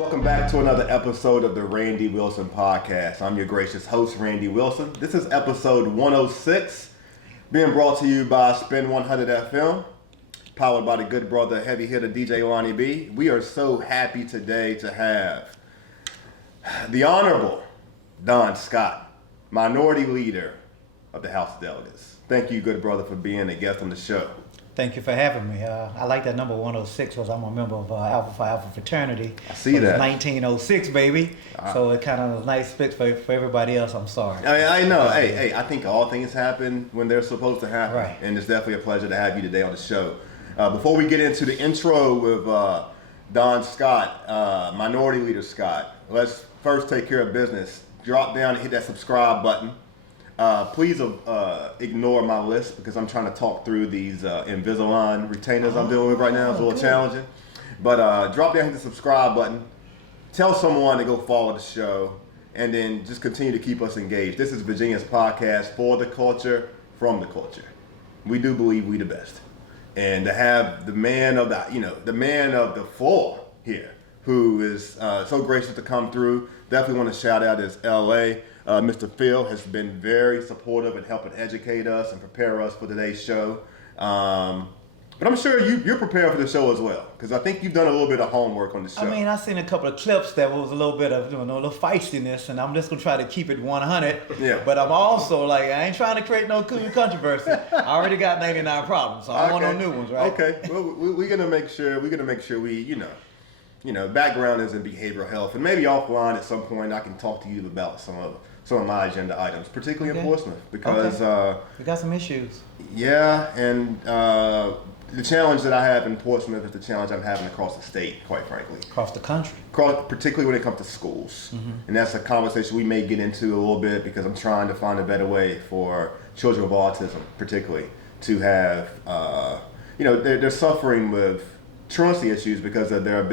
Welcome back to another episode of the Randy Wilson Podcast. I'm your gracious host, Randy Wilson. This is episode 106, being brought to you by Spin 100 FM, powered by the good brother, heavy hitter DJ Lonnie B. We are so happy today to have the Honorable Don Scott, Minority Leader of the House of Delegates. Thank you, good brother, for being a guest on the show. Thank you for having me. I like that number 106 because I'm a member of Alpha Phi Alpha fraternity. I see that. 1906, baby. So it kind of a nice fix for everybody else. I'm sorry. I know. Hey, I think all things happen when they're supposed to happen. Right. And it's definitely a pleasure to have you today on the show. Before we get into the intro with Don Scott, Minority Leader Scott, let's first take care of business. Drop down and hit that subscribe button. Please ignore my list because I'm trying to talk through these Invisalign retainers I'm dealing with right now. It's a little challenging. But drop down, hit the subscribe button. Tell someone to go follow the show. And then just continue to keep us engaged. This is Virginia's podcast for the culture, from the culture. We do believe we the best. And to have the man of the floor here, who is so gracious to come through. Definitely want to shout out his LA. Mr. Phil has been very supportive in helping educate us and prepare us for today's show. But I'm sure you're prepared for the show as well, because I think you've done a little bit of homework on the show. I mean, I've seen a couple of clips that was a little bit of, a little feistiness, and I'm just going to try to keep it 100. Yeah. But I'm also like, I ain't trying to create no controversy. I already got 99 problems, so I don't want no new ones, right? Okay. Well, we're going to make sure we, background is in behavioral health, and maybe offline at some point I can talk to you about some of my agenda items, particularly in Portsmouth, because we got some issues. Yeah, and the challenge that I have in Portsmouth is the challenge I'm having across the state, quite frankly. Across the country. Particularly when it comes to schools. Mm-hmm. And that's a conversation we may get into a little bit because I'm trying to find a better way for children with autism, particularly, to have, they're suffering with truancy issues because of their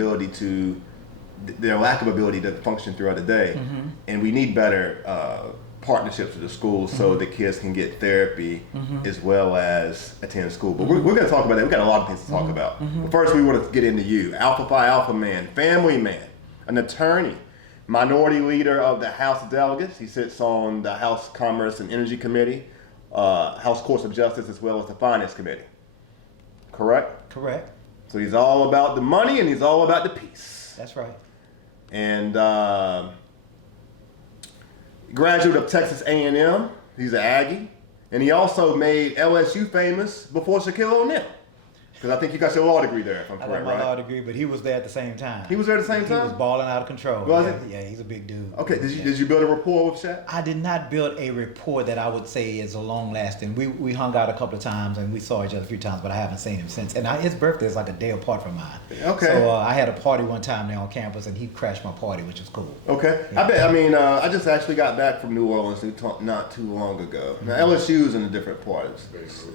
lack of ability to function throughout the day. Mm-hmm. And we need better partnerships with the schools so the kids can get therapy as well as attend school. But we're going to talk about that. We've got a lot of things to talk about. But first, we want to get into you. Alpha Phi Alpha man, family man, an attorney, minority leader of the House of Delegates. He sits on the House Commerce and Energy Committee, House Courts of Justice, as well as the Finance Committee. Correct? Correct. So he's all about the money and he's all about the peace. That's right. And graduate of Texas A&M. He's an Aggie. And he also made LSU famous before Shaquille O'Neal. Because I think you got your law degree there, if I'm correct, right? I got my law degree, but he was there at the same time. He was there at the same time? He was balling out of control. Was he? Yeah, he's a big dude. Okay, did you build a rapport with Shaq? I did not build a rapport that I would say is a long lasting. We hung out a couple of times and we saw each other a few times, but I haven't seen him since. And his birthday is like a day apart from mine. Okay. So I had a party one time there on campus and he crashed my party, which was cool. Okay. Yeah. I just actually got back from New Orleans not too long ago. Now, LSU's in a different part.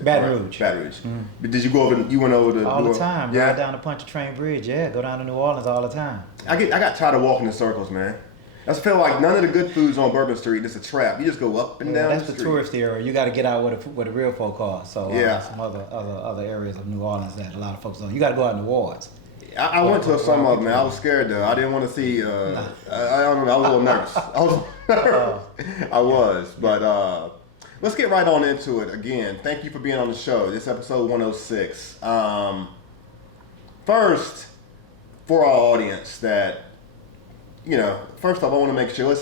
Baton Rouge. Baton Rouge. But did you go over, you went over to all the time. Yeah. Ride down the Pontchartrain Bridge, go down to New Orleans all the time. I got tired of walking in circles, man. I just feel like none of the good food's on Bourbon Street. It's a trap. You just go up and down the street. That's the tourist area. You got to get out where the real folk are. So some other areas of New Orleans that a lot of folks don't. You got to go out in the wards. I went to some of them, man. I was scared though. I didn't want to see. I don't know. I was a little nervous. I was, but let's get right on into it. Again, thank you for being on the show. This episode 106. First, for our audience, that first off, I want to make sure.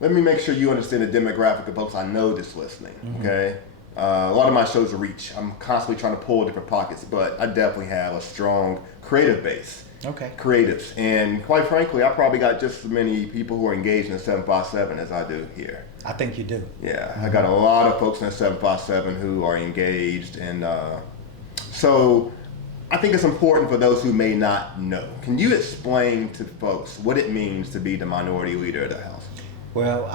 Let me make sure you understand the demographic of folks I know that's listening. Okay, a lot of my shows are reach. I'm constantly trying to pull different pockets, but I definitely have a strong creative base. Okay. Creatives, and quite frankly, I probably got just as many people who are engaged in the 757 as I do here. I think you do. Yeah, I got a lot of folks in the 757 who are engaged, and so I think it's important for those who may not know. Can you explain to folks what it means to be the minority leader of the House? Well,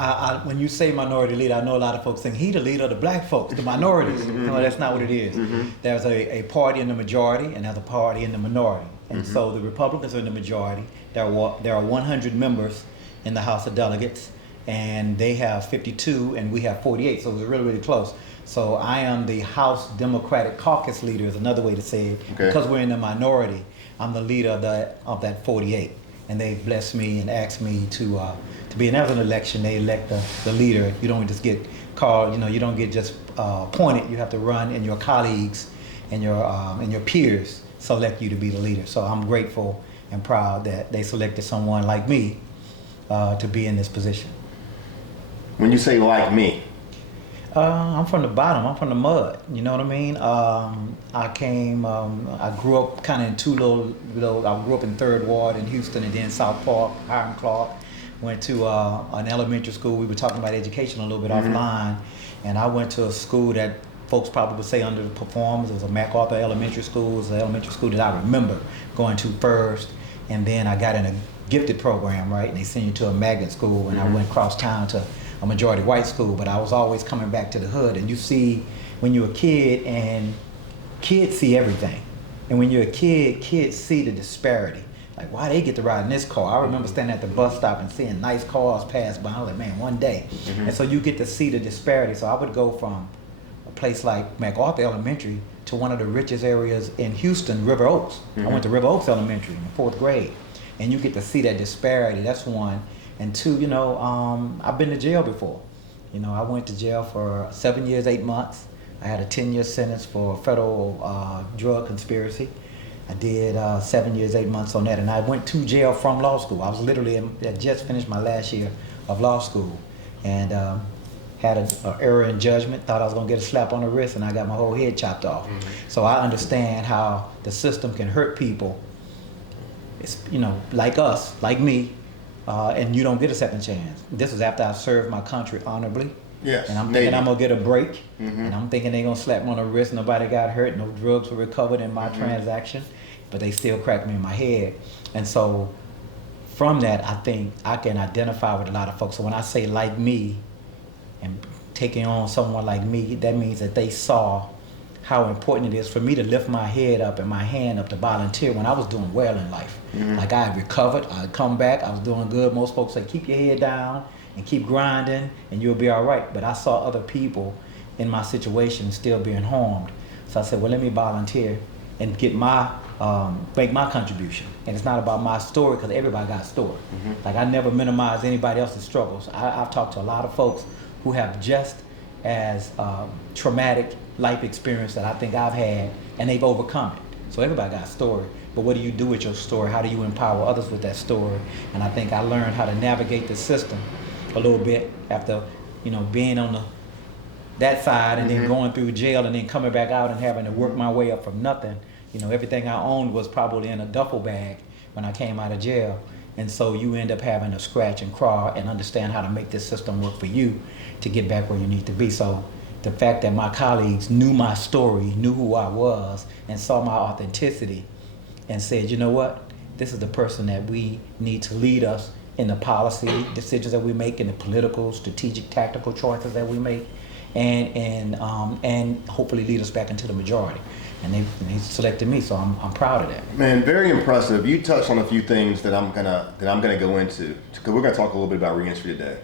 when you say minority leader, I know a lot of folks think he the leader of the black folks, the minorities. No, that's not what it is. There's a party in the majority and there's a party in the minority. And so the Republicans are in the majority. There are 100 members in the House of Delegates, and they have 52 and we have 48, so it's really, really close. So I am the House Democratic Caucus leader is another way to say it. Okay. Because we're in the minority, I'm the leader of that 48. and they blessed me and asked me to be. And that was an election. They elect the leader. You don't just get called. You don't get just appointed. You have to run, and your colleagues and your peers select you to be the leader. So I'm grateful and proud that they selected someone like me to be in this position. When you say like me, I'm from the bottom. I'm from the mud. You know what I mean? I grew up kind of in two little. I grew up in Third Ward in Houston, and then South Park, Hiram Clark. Went to an elementary school. We were talking about education a little bit offline, and I went to a school that folks probably would say underperforms. It was a MacArthur Elementary School. It was the elementary school that I remember going to first, and then I got in a gifted program, right? And they sent you to a magnet school, and I went across town to a majority white school, but I was always coming back to the hood. And you see, when you're a kid, and kids see everything. And when you're a kid, kids see the disparity. Like, why they get to ride in this car? I remember standing at the bus stop and seeing nice cars pass by. I was like, man, one day. And so you get to see the disparity. So I would go from a place like MacArthur Elementary to one of the richest areas in Houston, River Oaks. I went to River Oaks Elementary in the 4th grade. And you get to see that disparity. That's one. And two, I've been to jail before. I went to jail for 7 years, 8 months. I had a 10-year sentence for federal drug conspiracy. I did 7 years, 8 months on that, and I went to jail from law school. I was literally I just finished my last year of law school, and had an error in judgment. Thought I was gonna get a slap on the wrist, and I got my whole head chopped off. So I understand how the system can hurt people. It's like us, like me. And you don't get a second chance. This was after I served my country honorably. Yes. And I'm thinking I'm gonna get a break. And I'm thinking they're gonna slap me on the wrist. Nobody got hurt. No drugs were recovered in my transaction. But they still cracked me in my head. And so from that, I think I can identify with a lot of folks. So when I say like me and taking on someone like me, that means that they saw how important it is for me to lift my head up and my hand up to volunteer when I was doing well in life. Like I had recovered, I had come back, I was doing good. Most folks say, keep your head down and keep grinding and you'll be all right. But I saw other people in my situation still being harmed. So I said, well, let me volunteer and get make my contribution. And it's not about my story, because everybody got a story. Like I never minimize anybody else's struggles. I've talked to a lot of folks who have just as traumatic life experience that I think I've had, and they've overcome it. So everybody got a story, but what do you do with your story? How do you empower others with that story? And I think I learned how to navigate the system a little bit after, being on that side and then going through jail and then coming back out and having to work my way up from nothing. Everything I owned was probably in a duffel bag when I came out of jail. And so you end up having to scratch and crawl and understand how to make this system work for you to get back where you need to be. So the fact that my colleagues knew my story, knew who I was, and saw my authenticity and said, you know what, this is the person that we need to lead us in the policy decisions that we make, in the political, strategic, tactical choices that we make, and hopefully lead us back into the majority. And they selected me, so I'm proud of that. Man, very impressive. You touched on a few things that I'm gonna go into, because we're gonna talk a little bit about reentry today.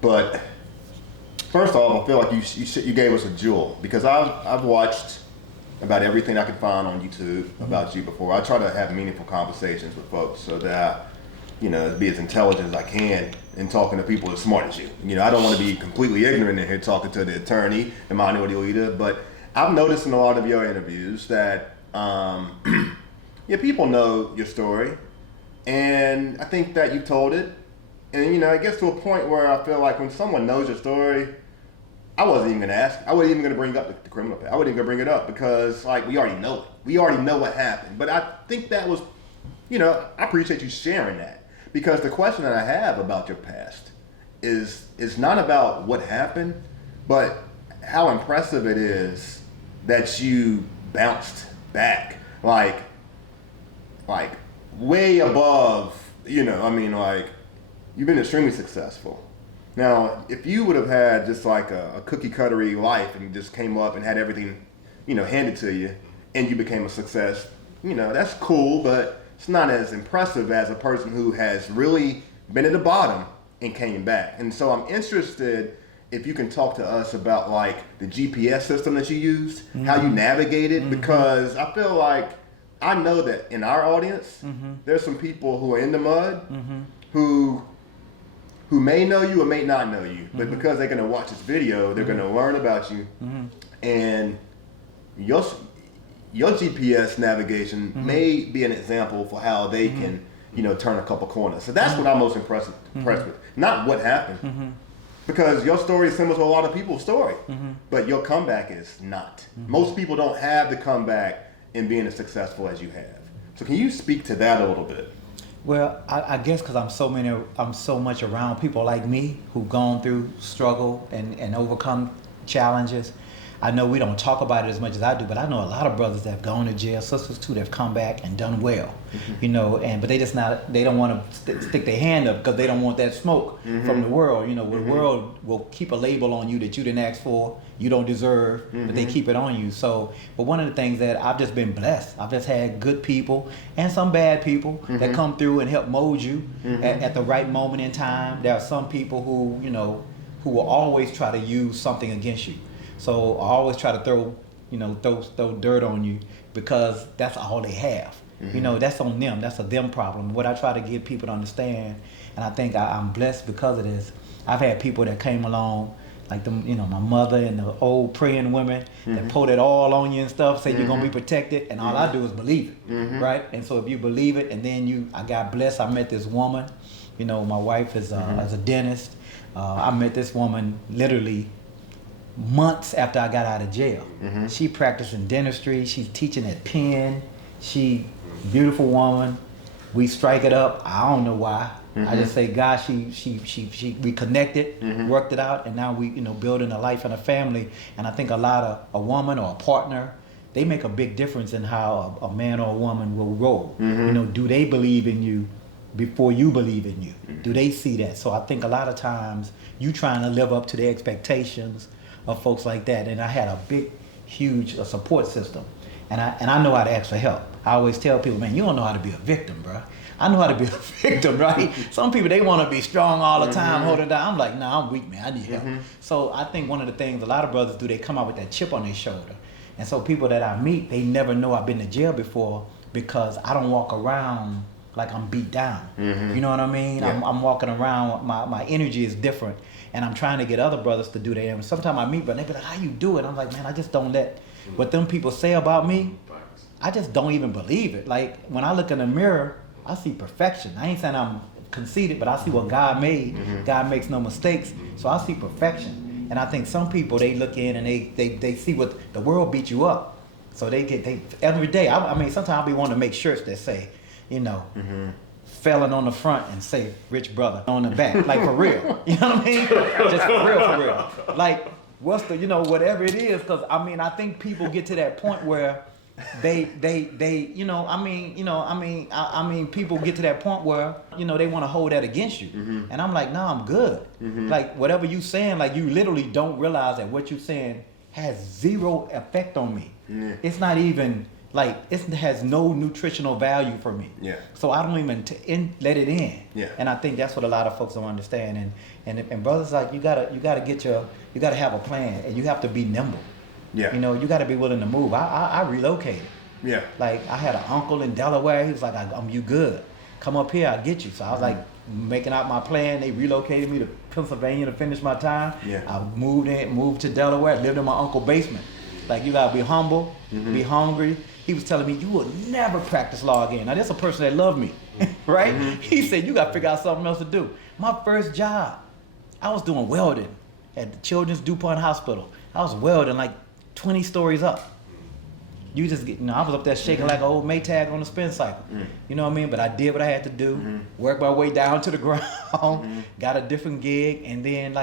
But first off, I feel like you gave us a jewel, because I've watched about everything I could find on YouTube about you before. I try to have meaningful conversations with folks so that be as intelligent as I can in talking to people as smart as you. I don't want to be completely ignorant in here talking to the attorney, the minority leader, but I've noticed in a lot of your interviews that people know your story, and I think that you told it, and it gets to a point where I feel like when someone knows your story, I wasn't even gonna ask. I wasn't even gonna bring up the criminal pay. I wasn't even gonna bring it up, because we already know it. We already know what happened. But I think that was, I appreciate you sharing that, because the question that I have about your past is not about what happened, but how impressive it is that you bounced back, like way above, you've been extremely successful. Now, if you would have had just like a cookie cuttery life and just came up and had everything, handed to you, and you became a success, that's cool, but it's not as impressive as a person who has really been at the bottom and came back. And so I'm interested if you can talk to us about like the GPS system that you used, how you navigated, because I feel like I know that in our audience, there's some people who are in the mud who may know you or may not know you, but because they're gonna watch this video, they're gonna learn about you, and your GPS navigation may be an example for how they can, turn a couple corners. So that's what I'm most impressed with. Not what happened, because your story is similar to a lot of people's story, but your comeback is not. Most people don't have the comeback in being as successful as you have. So can you speak to that a little bit? Well, I guess because I'm so much around people like me who've gone through struggle and overcome challenges. I know we don't talk about it as much as I do, but I know a lot of brothers that have gone to jail, sisters too, that have come back and done well, but they don't want to stick their hand up because they don't want that smoke from the world. The world will keep a label on you that you didn't ask for, you don't deserve, but they keep it on you. So, but one of the things that I've just been blessed, I've just had good people and some bad people that come through and help mold you at the right moment in time. There are some people who will always try to use something against you. So I always try to throw dirt on you because that's all they have. That's on them. That's a them problem. What I try to get people to understand, and I think I'm blessed because of this. I've had people that came along, like my mother and the old praying women that put it all on you and stuff, say you're gonna be protected, and all I do is believe it, right? And so if you believe it, and then I got blessed. I met this woman. My wife is a dentist. I met this woman literally months after I got out of jail. She practiced in dentistry. She's teaching at Penn. She beautiful woman. We strike it up. I don't know why. I just say, God, we connected, worked it out, and now we building a life and a family. And I think a woman or a partner, they make a big difference in how a man or a woman will roll. Do they believe in you before you believe in you? Do they see that? So I think a lot of times you trying to live up to the expectations of folks like that. And I had a big, huge support system. And I know how to ask for help. I always tell people, man, you don't know how to be a victim, bro. I know how to be a victim, right? Some people, they want to be strong all the time, hold it down. I'm like, nah, I'm weak, man. I need help. So I think one of the things a lot of brothers do, they come out with that chip on their shoulder. And so people that I meet, they never know I've been to jail before because I don't walk around like I'm beat down. You know what I mean? Yeah. I'm walking around, my energy is different. And I'm trying to get other brothers to do that. And sometimes I meet, but they be like, how you do it? I'm like, man, I just don't let what them people say about me, I just don't even believe it. Like, when I look in the mirror, I see perfection. I ain't saying I'm conceited, but I see what God made. God makes no mistakes. So I see perfection. And I think some people, they look in and they see what the world beat you up. So they every day, I mean, sometimes I'll be wanting to make shirts that say, felon on the front and say rich brother on the back, like for real. You know what I mean? Just for real. Like, what's the, whatever it is, because I think people get to that point where they people get to that point where, they want to hold that against you. And I'm like, nah, I'm good. Like, whatever you saying, like, you literally don't realize that what you saying has zero effect on me. It's not even, like, it has no nutritional value for me. So I don't even let it in. And I think that's what a lot of folks don't understand. And brothers, like, you gotta have a plan, and you have to be nimble. You gotta be willing to move. I relocated. Like, I had an uncle in Delaware. He was like, you good. Come up here, I'll get you. So I was like making out my plan. They relocated me to Pennsylvania to finish my time. I moved to Delaware, lived in my uncle's basement. Like, you gotta be humble, be hungry. He was telling me, you will never practice law again. Now, that's a person that loved me, right? He said, you got to figure out something else to do. My first job, I was doing welding at the Children's DuPont Hospital. I was welding like 20 stories up. You just get, I was up there shaking like an old Maytag on a spin cycle. You know what I mean? But I did what I had to do, worked my way down to the ground, got a different gig, and then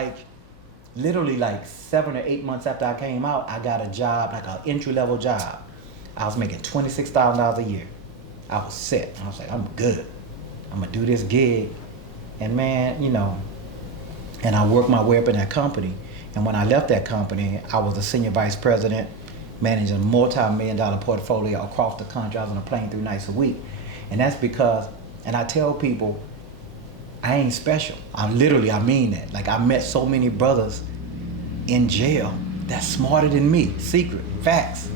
literally 7 or 8 months after I came out, I got a job, like an entry-level job. I was making $26,000 a year. I was set. I was like, I'm good. I'm gonna do this gig. And man, and I worked my way up in that company. And when I left that company, I was a senior vice president, managing a multi-million-dollar portfolio across the country. I was on a plane 3 nights a week. And that's because, and I tell people, I ain't special. I mean that. Like, I met so many brothers in jail that's smarter than me. Secret, facts.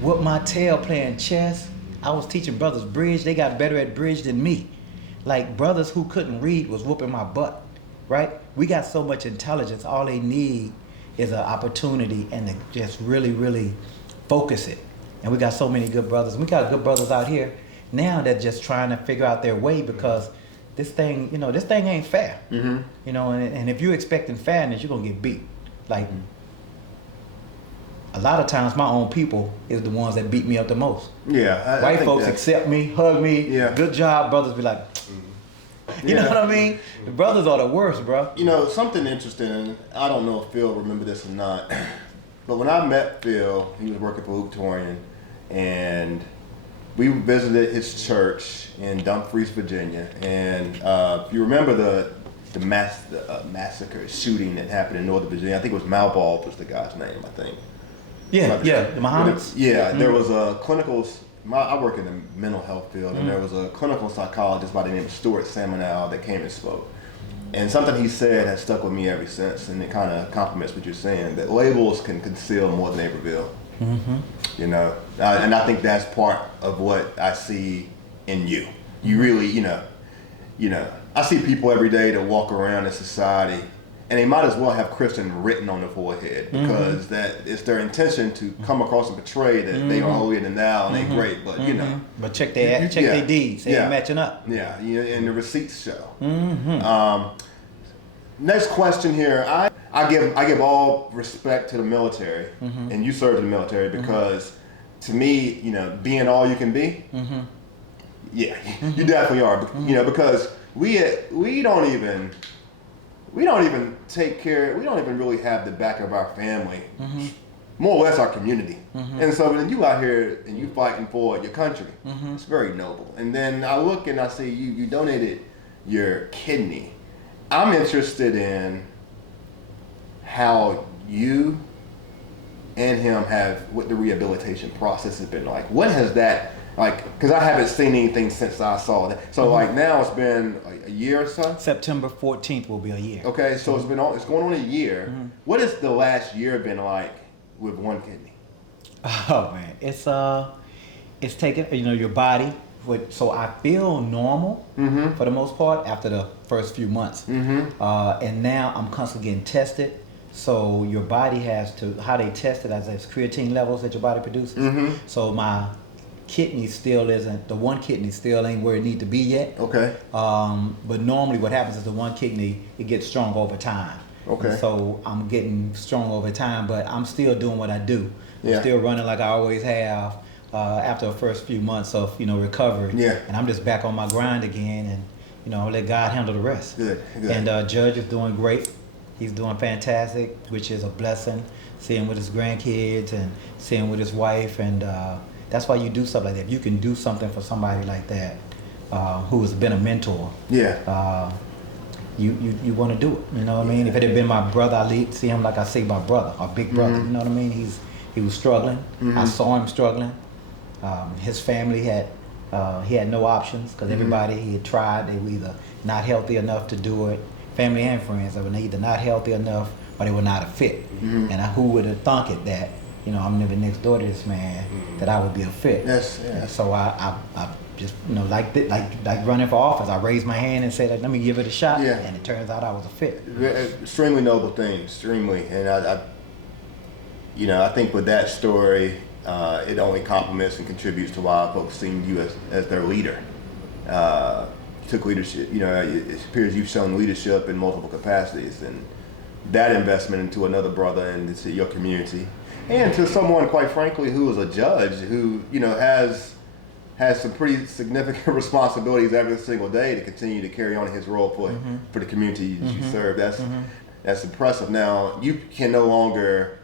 With my tail playing chess, I was teaching brothers bridge. They got better at bridge than me. Like brothers who couldn't read was whooping my butt, right? We got so much intelligence. All they need is an opportunity and to just really, really focus it. And we got so many good brothers. We got good brothers out here now that just trying to figure out their way because this thing, this thing ain't fair. And if you're expecting fairness, you're gonna get beat. Like a lot of times, my own people is the ones that beat me up the most. Yeah, white folks accept me, hug me. Yeah. Good job, brothers be like, you know what I mean? The brothers are the worst, bro. Something interesting. I don't know if Phil remember this or not, but when I met Phil, he was working for Victorian, and we visited his church in Dumfries, Virginia. And if you remember the massacre shooting that happened in Northern Virginia, I think it was Malbald was the guy's name, I think. Yeah, the Muhammad's. There was a I work in the mental health field, and there was a clinical psychologist by the name of Stuart Samuel that came and spoke. And something he said has stuck with me ever since, and it kind of complements what you're saying, that labels can conceal more than they reveal. And I think that's part of what I see in you. You really, I see people every day that walk around in society, and they might as well have Christian written on their forehead because that it's their intention to come across and portray that they are holier than thou and they're great, but But check their deeds, they ain't matching up. Yeah, and the receipts show. Next question here. I give all respect to the military, and you serve in the military because to me, being all you can be, you definitely are. Because we don't even take care. We don't even really have the back of our family, more or less our community. And so when you out here and you fighting for your country, it's very noble. And then I look and I see you donated your kidney. I'm interested in how you and him what the rehabilitation process has been like. What has that because I haven't seen anything since I saw that. So now it's been a year or so? September 14th will be a year. Okay, so it's going on a year. What has the last year been like with one kidney? Oh man, it's taking your body. So I feel normal for the most part after the first few months, and now I'm constantly getting tested. So your body has to how they test it as creatine levels that your body produces. So my kidney still isn't, the one kidney still ain't where it need to be yet. Okay. But normally what happens is the one kidney, it gets strong over time. Okay. And so I'm getting strong over time, but I'm still doing what I do. I'm still running like I always have after the first few months of, recovery. Yeah. And I'm just back on my grind again, and, I'll let God handle the rest. Good. And Judge is doing great. He's doing fantastic, which is a blessing. Seeing with his grandkids and seeing with his wife, and that's why you do stuff like that. If you can do something for somebody like that, who has been a mentor. Yeah. You want to do it. You know what I mean? If it had been my brother, I'd see him like I see my brother, our big brother. You know what I mean? He was struggling. I saw him struggling. His family he had no options because everybody he had tried, they were either not healthy enough to do it. Family and friends, they were either not healthy enough or they were not a fit. And who would have thunk it that, I'm living next door to this man, that I would be a fit. Yes. So I just, like running for office, I raised my hand and said, let me give it a shot. Yeah. And it turns out I was a fit. Extremely noble thing, extremely. And I think with that story, it only complements and contributes to why folks see you as their leader. Took leadership, it appears you've shown leadership in multiple capacities, and that investment into another brother and into your community, and to someone, quite frankly, who is a judge who, has some pretty significant responsibilities every single day to continue to carry on his role for the community you serve. That's impressive. Now, you can no longer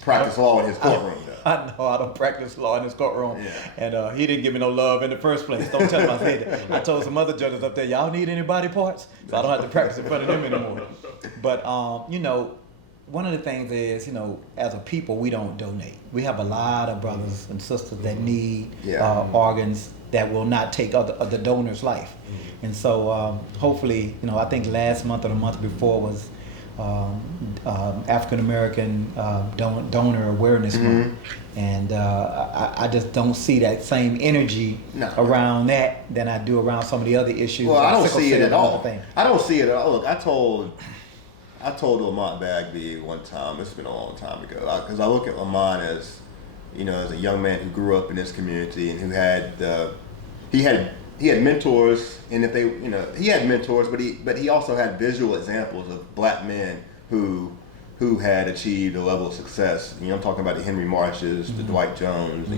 practice law in his courtroom. I know I don't practice law in his courtroom, and he didn't give me no love in the first place. Don't tell him I said that. I told some other judges up there, y'all need any body parts? So I don't have to practice in front of them anymore. But one of the things is, as a people, we don't donate. We have a lot of brothers and sisters that need organs that will not take the donor's life. And so hopefully, I think last month or the month before was African American Donor Awareness Month, and I just don't see that same energy around that than I do around some of the other issues. Well, I don't see it at all. Thing. I don't see it at all. Look, I told Lamont Bagby one time. It's been a long time ago, because I look at Lamont as, as a young man who grew up in this community and who had he had mentors, and if they, he had mentors, but he also had visual examples of black men who had achieved a level of success. I'm talking about the Henry Marshes, the Dwight Jones,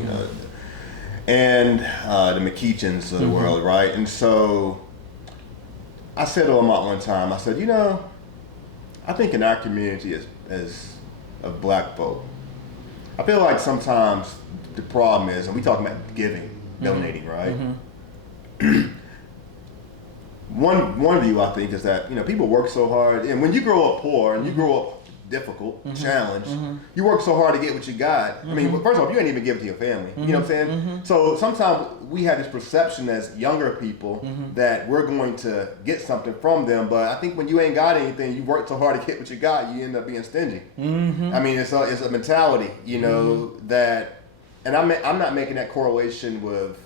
and the McKeechans of the world, right? And so I said to Lamont one time, I said, I think in our community as of black folk, I feel like sometimes the problem is, and we talking about giving, donating, right? One view I think is that people work so hard, and when you grow up poor and you grow up difficult, challenged, you work so hard to get what you got. I mean, first of all, you ain't even give it to your family. You know what I'm saying? So sometimes we have this perception as younger people that we're going to get something from them, but I think when you ain't got anything, you work so hard to get what you got, you end up being stingy. I mean, it's a mentality, that, and I'm not making that correlation with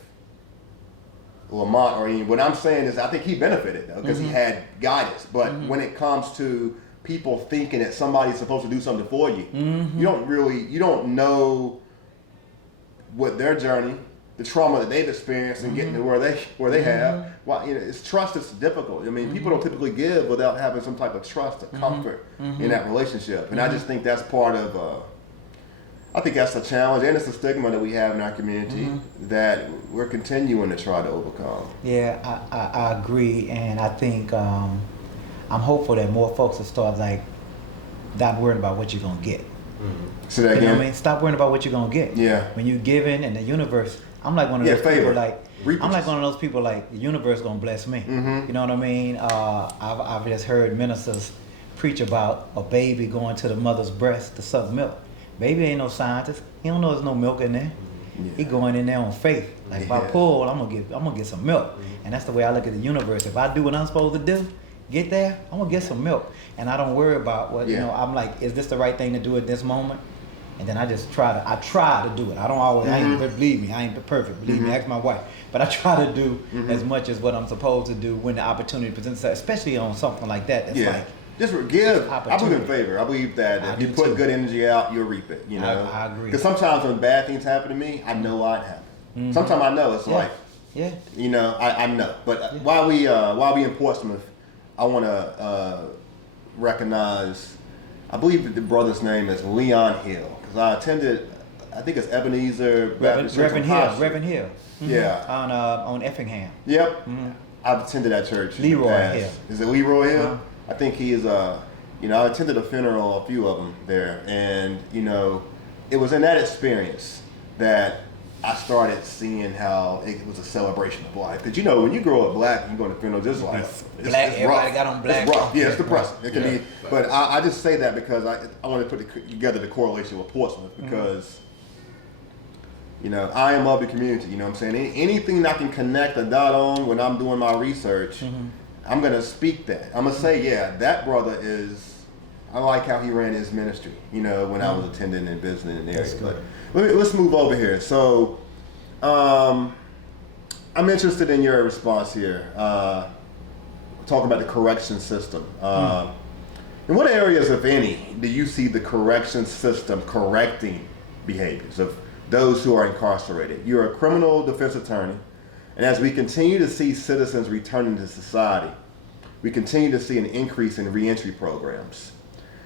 Lamont or any. What I'm saying is, I think he benefited though, because he had guidance. But when it comes to people thinking that somebody's supposed to do something for you, you don't know what their journey, the trauma that they've experienced, and getting to where they have. Well, it's trust is difficult. I mean, people don't typically give without having some type of trust or comfort in that relationship, and I just think that's part of. I think that's a challenge, and it's a stigma that we have in our community that we're continuing to try to overcome. Yeah, I agree, and I think I'm hopeful that more folks will start not worrying about what you're gonna get. So that you know what I mean? Stop worrying about what you're gonna get. Yeah. When you're giving, and the universe, I'm like one of those people I'm like one of those people the universe gonna bless me. You know what I mean? I've just heard ministers preach about a baby going to the mother's breast to suck milk. Baby ain't no scientist. He don't know there's no milk in there. Yeah. He going in there on faith. If I pull, I'm gonna get some milk. And that's the way I look at the universe. If I do what I'm supposed to do, get there, I'm gonna get some milk. And I don't worry about what I'm like, is this the right thing to do at this moment? And then I just try to do it. I don't always believe me, I ain't perfect. Believe me, ask my wife. But I try to do as much as what I'm supposed to do when the opportunity presents itself, especially on something like that. That's just give. I believe in favor. I believe that if you put good energy out, you'll reap it. I agree. Because sometimes when bad things happen to me, I know why it happened. Sometimes I know it's life. Yeah. I know. But while we in Portsmouth, I want to recognize. I before that the brother's name is Leon Hill, because I attended. I think it's Ebenezer Baptist Church. Reverend Hill. Yeah. On Effingham. Yep. I've attended that church. Leroy Hill. Is it Leroy Hill? I think he is I attended a funeral, a few of them there, and it was in that experience that I started seeing how it was a celebration of life. Because when you grow up black and you go to funerals, just like it's everybody got on black. It's rough. Yeah, it's depressing. It can be, but I just say that because I want to put together the correlation with Portsmouth, because I am of the community. You know what I'm saying? Anything I can connect a dot on when I'm doing my research. I'm going to speak that. I'm going to say, that brother I like how he ran his ministry, when I was attending and visiting in the area. But let's move over here. So I'm interested in your response here. Talking about the correction system. In what areas, if any, do you see the correction system correcting behaviors of those who are incarcerated? You're a criminal defense attorney. And as we continue to see citizens returning to society, we continue to see an increase in reentry programs.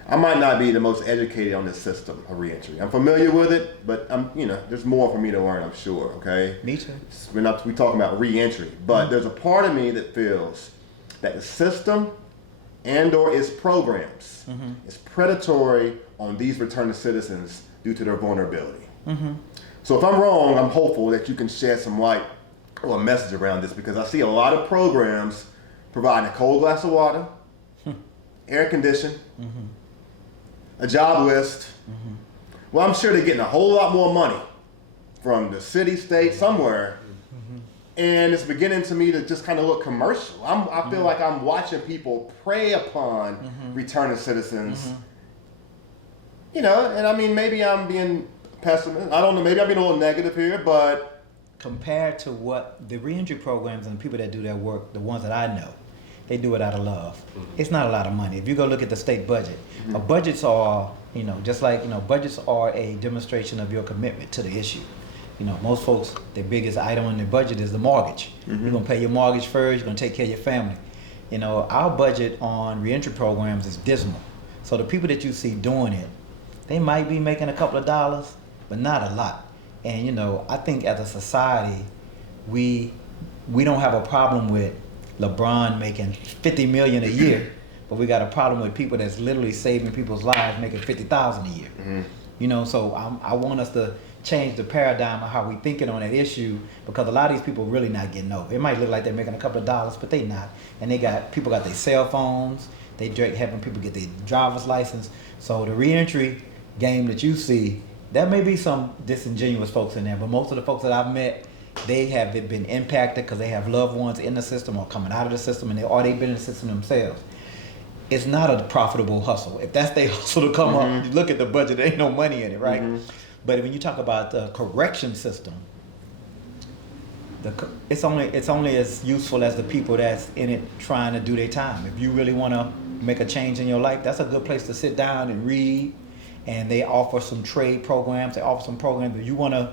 I might not be the most educated on this system of reentry. I'm familiar with it, but there's more for me to learn, I'm sure, okay? Me too. We're talking about reentry, but there's a part of me that feels that the system and or its programs is predatory on these returning citizens due to their vulnerability. So if I'm wrong, I'm hopeful that you can shed some light or a message around this, because I see a lot of programs providing a cold glass of water, air conditioning, a job list. Well, I'm sure they're getting a whole lot more money from the city, state, somewhere, and it's beginning to me to just kind of look commercial. I feel like I'm watching people prey upon returning citizens. You know, and I mean, maybe I'm being pessimist. I don't know. Maybe I'm being a little negative here, but compared to what the reentry programs and the people that do that work, the ones that I know, they do it out of love. It's not a lot of money. If you go look at the state budget, budgets are, you know, just like, you know, budgets are a demonstration of your commitment to the issue. You know, most folks, their biggest item on their budget is the mortgage. You're gonna pay your mortgage first. You're gonna take care of your family. You know, our budget on reentry programs is dismal. So the people that you see doing it, they might be making a couple of dollars, but not a lot. And you know, I think as a society, we don't have a problem with LeBron making $50 million a year, but we got a problem with people that's literally saving people's lives making $50,000 a year. You know, so I want us to change the paradigm of how we thinking on that issue, because a lot of these people really not getting over. It might look like they're making a couple of dollars, but they not. And people got their cell phones. They having people get their driver's license. So the reentry game that you see, there may be some disingenuous folks in there, but most of the folks that I've met, they have been impacted because they have loved ones in the system or coming out of the system, or they've been in the system themselves. It's not a profitable hustle. If that's their hustle to come up, you look at the budget, there ain't no money in it, right? But when you talk about the correction system, it's only as useful as the people that's in it trying to do their time. If you really want to make a change in your life, that's a good place to sit down and read. And they offer some trade programs. They offer some programs. If you want to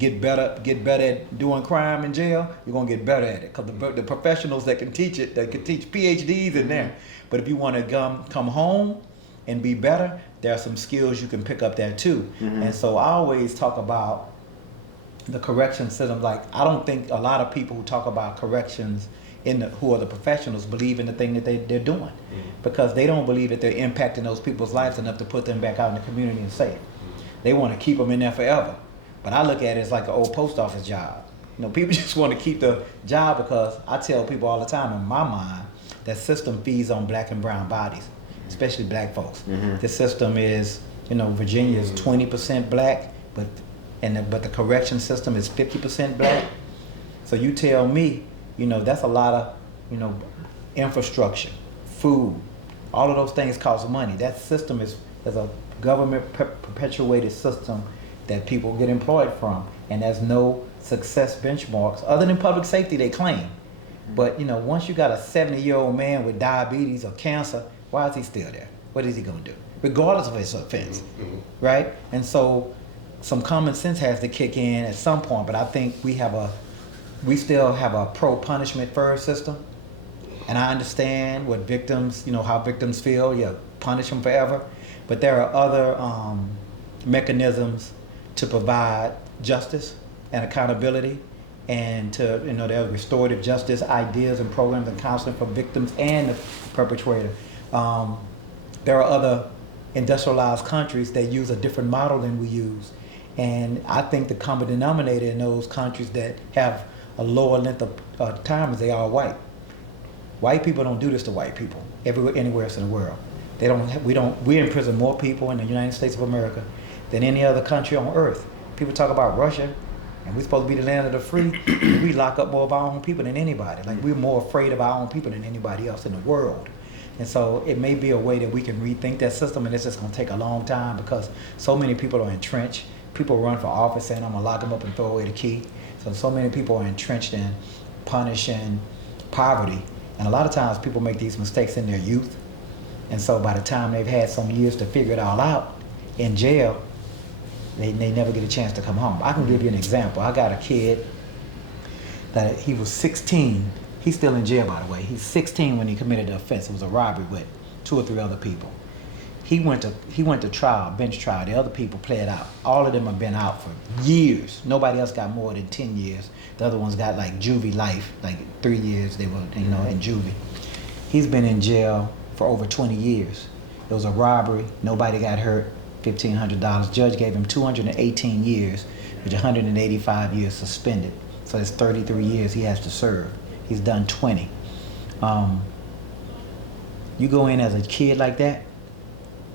get better at doing crime in jail, you're gonna get better at it, because the professionals that can teach it, they can teach PhDs in there. But if you want to come home and be better, there are some skills you can pick up there too. And so I always talk about the correction system. Like, I don't think a lot of people who talk about corrections who are the professionals believe in the thing that they're doing, because they don't believe that they're impacting those people's lives enough to put them back out in the community and safe. They want to keep them in there forever. But I look at it as like an old post office job. You know, people just want to keep the job, because I tell people all the time, in my mind, that system feeds on black and brown bodies, especially black folks. The system is, you know, Virginia is 20% black, but the correction system is 50% black. So you tell me, you know, that's a lot of, you know, infrastructure, food, all of those things cost money. That system is a government perpetuated system that people get employed from, and there's no success benchmarks other than public safety they claim. But you know, once you got a 70-year-old man with diabetes or cancer, why is he still there? What is he gonna do? Regardless of his offense, right? And so some common sense has to kick in at some point, but I think we still have a pro-punishment first system. And I understand what victims, you know, how victims feel, punish them forever. But there are other mechanisms to provide justice and accountability, and to, you know, there are restorative justice ideas and programs and counseling for victims and the perpetrator. There are other industrialized countries that use a different model than we use. And I think the common denominator in those countries that have a lower length of time is they are white. White people don't do this to white people anywhere else in the world. We imprison more people in the United States of America than any other country on earth. People talk about Russia, and we're supposed to be the land of the free. We lock up more of our own people than anybody. Like, we're more afraid of our own people than anybody else in the world. And so it may be a way that we can rethink that system, and it's just gonna take a long time, because so many people are entrenched. People run for office saying, I'm gonna lock them up and throw away the key. So many people are entrenched in punishing poverty. And a lot of times people make these mistakes in their youth. And so by the time they've had some years to figure it all out in jail, they never get a chance to come home. I can give you an example. I got a kid that he was 16. He's still in jail, by the way. He's 16 when he committed the offense. It was a robbery with 2 or 3 other people. He went to trial, bench trial. The other people played out. All of them have been out for years. Nobody else got more than 10 years. The other ones got like juvie life, like 3 years they were, you know, in juvie. He's been in jail for over 20 years. It was a robbery. Nobody got hurt. $1,500. Judge gave him 218 years, with 185 years suspended. So that's 33 years he has to serve. He's done 20. You go in as a kid like that,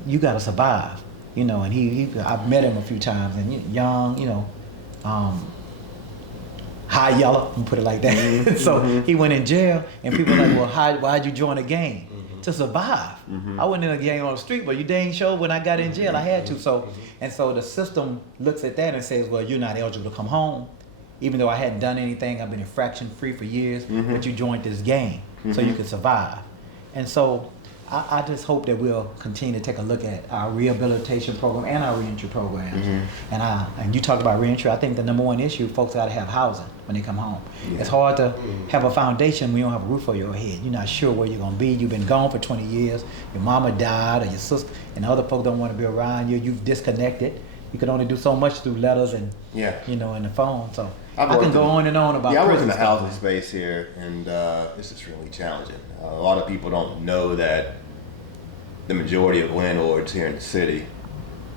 you gotta survive, you know. And I've met him a few times, and young, you know, high yellow, and put it like that. So he went in jail, and people were like, well, why'd you join a gang? To survive. I wasn't in a gang on the street, but you dang sure when I got in jail, I had to. So the system looks at that and says, well, you're not eligible to come home. Even though I hadn't done anything, I've been infraction free for years, but you joined this gang so you could survive. And so I just hope that we'll continue to take a look at our rehabilitation program and our reentry programs. And you talked about reentry. I think the number one issue, folks got to have housing when they come home. It's hard to have a foundation when you don't have a roof over your head. You're not sure where you're going to be. You've been gone for 20 years. Your mama died, or your sister, and other folks don't want to be around you. You've disconnected. You can only do so much through letters and and the phone. So I can go on and on about. I work in the housing space here, and this is really challenging. A lot of people don't know that the majority of landlords here in the city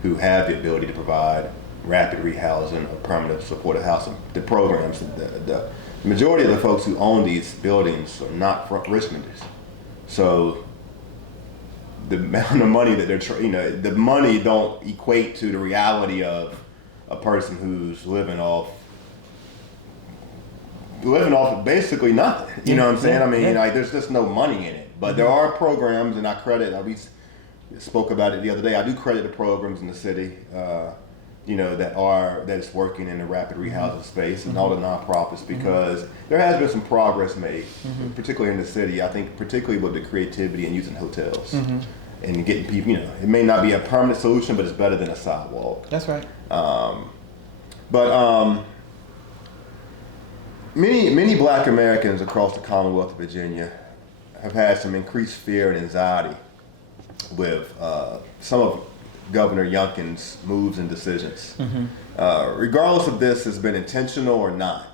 who have the ability to provide rapid rehousing or permanent supportive housing, the programs, the majority of the folks who own these buildings are not Richmonders. So the amount of money that they're, the money don't equate to the reality of a person who's living off basically nothing. You know what I'm saying? I mean, like, there's just no money in it. But there are programs, and we spoke about it the other day. I do credit the programs in the city, that's working in the rapid rehousing space, and all the nonprofits, because there has been some progress made, particularly in the city. I think particularly with the creativity and using hotels and getting people. It may not be a permanent solution, but it's better than a sidewalk. That's right. Many Black Americans across the Commonwealth of Virginia have had some increased fear and anxiety with some of Governor Youngkin's moves and decisions. Regardless if this has been intentional or not.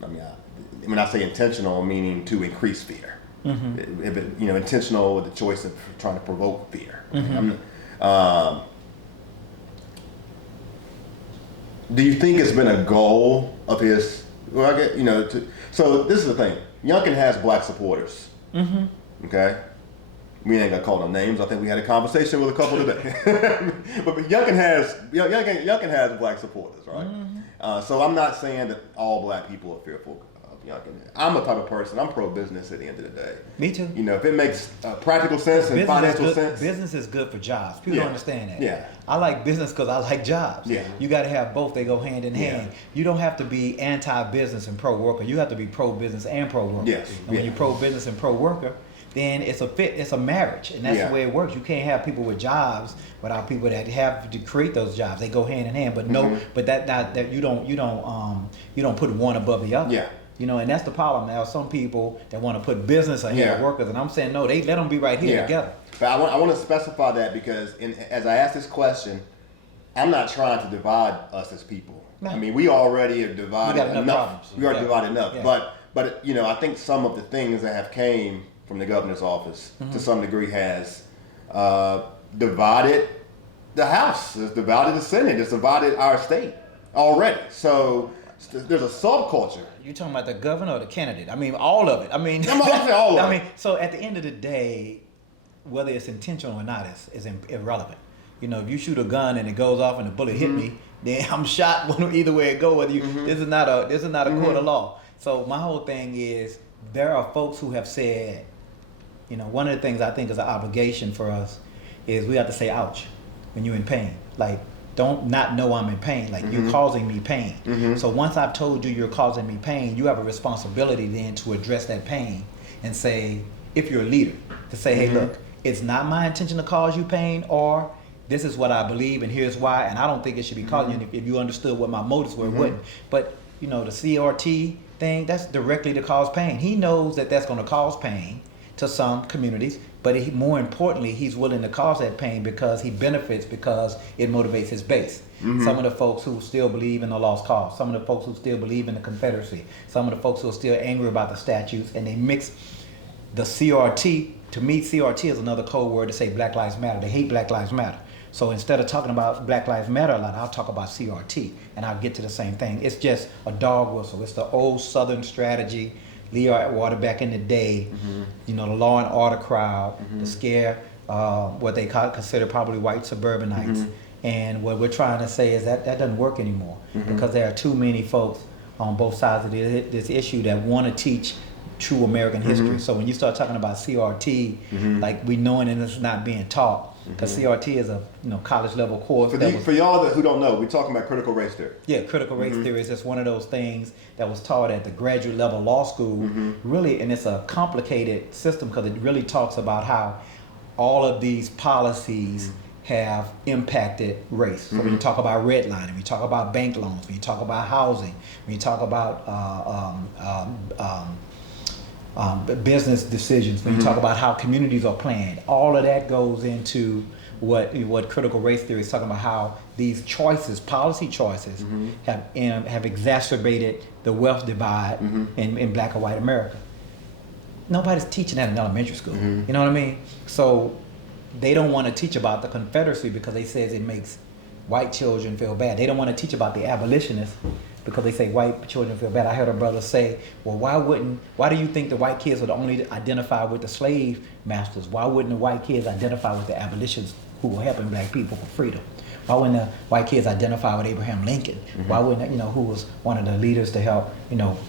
When I say intentional, meaning to increase fear. If it, intentional with the choice of trying to provoke fear. Do you think it's been a goal of his? Well, I get so this is the thing. Youngkin has Black supporters. Okay, we ain't gonna call them names. I think we had a conversation with a couple today. but Youngkin has Black supporters, right? So I'm not saying that all Black people are fearful of Youngkin. I'm a type of person. I'm pro-business at the end of the day. Me too. If it makes practical sense and financial sense. Business is good for jobs. People don't understand that. Yeah. I like business because I like jobs. Yeah. You got to have both. They go hand in hand. You don't have to be anti-business and pro-worker. You have to be pro-business and pro-worker. Yes. And when you're pro-business and pro-worker, then it's a fit. It's a marriage, and that's the way it works. You can't have people with jobs without people that have to create those jobs. They go hand in hand. But but that you don't put one above the other. Yeah. And that's the problem. Now, some people that want to put business ahead of workers, and I'm saying no, they let them be right here together. But I want to specify that because as I ask this question, I'm not trying to divide us as people. No. I mean, we already are divided enough. We are divided enough. Yeah. But I think some of the things that have came from the governor's office to some degree has divided the House, it's divided the Senate, it's divided our state already. So there's a subculture. You talking about the governor or the candidate? I mean, all of it. I mean, all of it. So at the end of the day, whether it's intentional or not is irrelevant. If you shoot a gun and it goes off and the bullet hit me, then I'm shot either way it goes. This is not a court of law. So my whole thing is there are folks who have said, one of the things I think is an obligation for us is we have to say ouch when you're in pain. Like, don't not know I'm in pain. Like, you're causing me pain. So once I've told you you're causing me pain, you have a responsibility then to address that pain and say, if you're a leader, to say, hey, look, it's not my intention to cause you pain, or this is what I believe and here's why, and I don't think it should be causing you. If you understood what my motives were, it wouldn't. But, the CRT thing, that's directly to cause pain. He knows that that's going to cause pain to some communities, but more importantly, he's willing to cause that pain because he benefits, because it motivates his base. Some of the folks who still believe in the lost cause, some of the folks who still believe in the Confederacy, some of the folks who are still angry about the statutes, and they mix the CRT. To me, CRT is another code word to say Black Lives Matter. They hate Black Lives Matter. So instead of talking about Black Lives Matter a lot, I'll talk about CRT, and I'll get to the same thing. It's just a dog whistle. It's the old Southern strategy. Lee Atwater back in the day, the law and order crowd, to scare what they consider probably white suburbanites. And what we're trying to say is that doesn't work anymore, because there are too many folks on both sides of this issue that want to teach true American history. So when you start talking about CRT, like we knowing and it's not being taught, because CRT is a college level course. For y'all who don't know, we're talking about critical race theory. Yeah, critical race theory is just one of those things that was taught at the graduate level law school, really, and it's a complicated system because it really talks about how all of these policies have impacted race. So when you talk about redlining, when you talk about bank loans, when you talk about housing, when you talk about business decisions, when you talk about how communities are planned, all of that goes into what critical race theory is talking about, how these choices, policy choices, have exacerbated the wealth divide in black and white America. Nobody's teaching that in elementary school. You know what I mean? So they don't want to teach about the Confederacy because they says it makes white children feel bad. They don't want to teach about the abolitionists because they say white children feel bad. I heard a brother say, well, why do you think the white kids would only identify with the slave masters? Why wouldn't the white kids identify with the abolitionists who were helping black people for freedom? Why wouldn't the white kids identify with Abraham Lincoln? Why wouldn't, who was one of the leaders to help,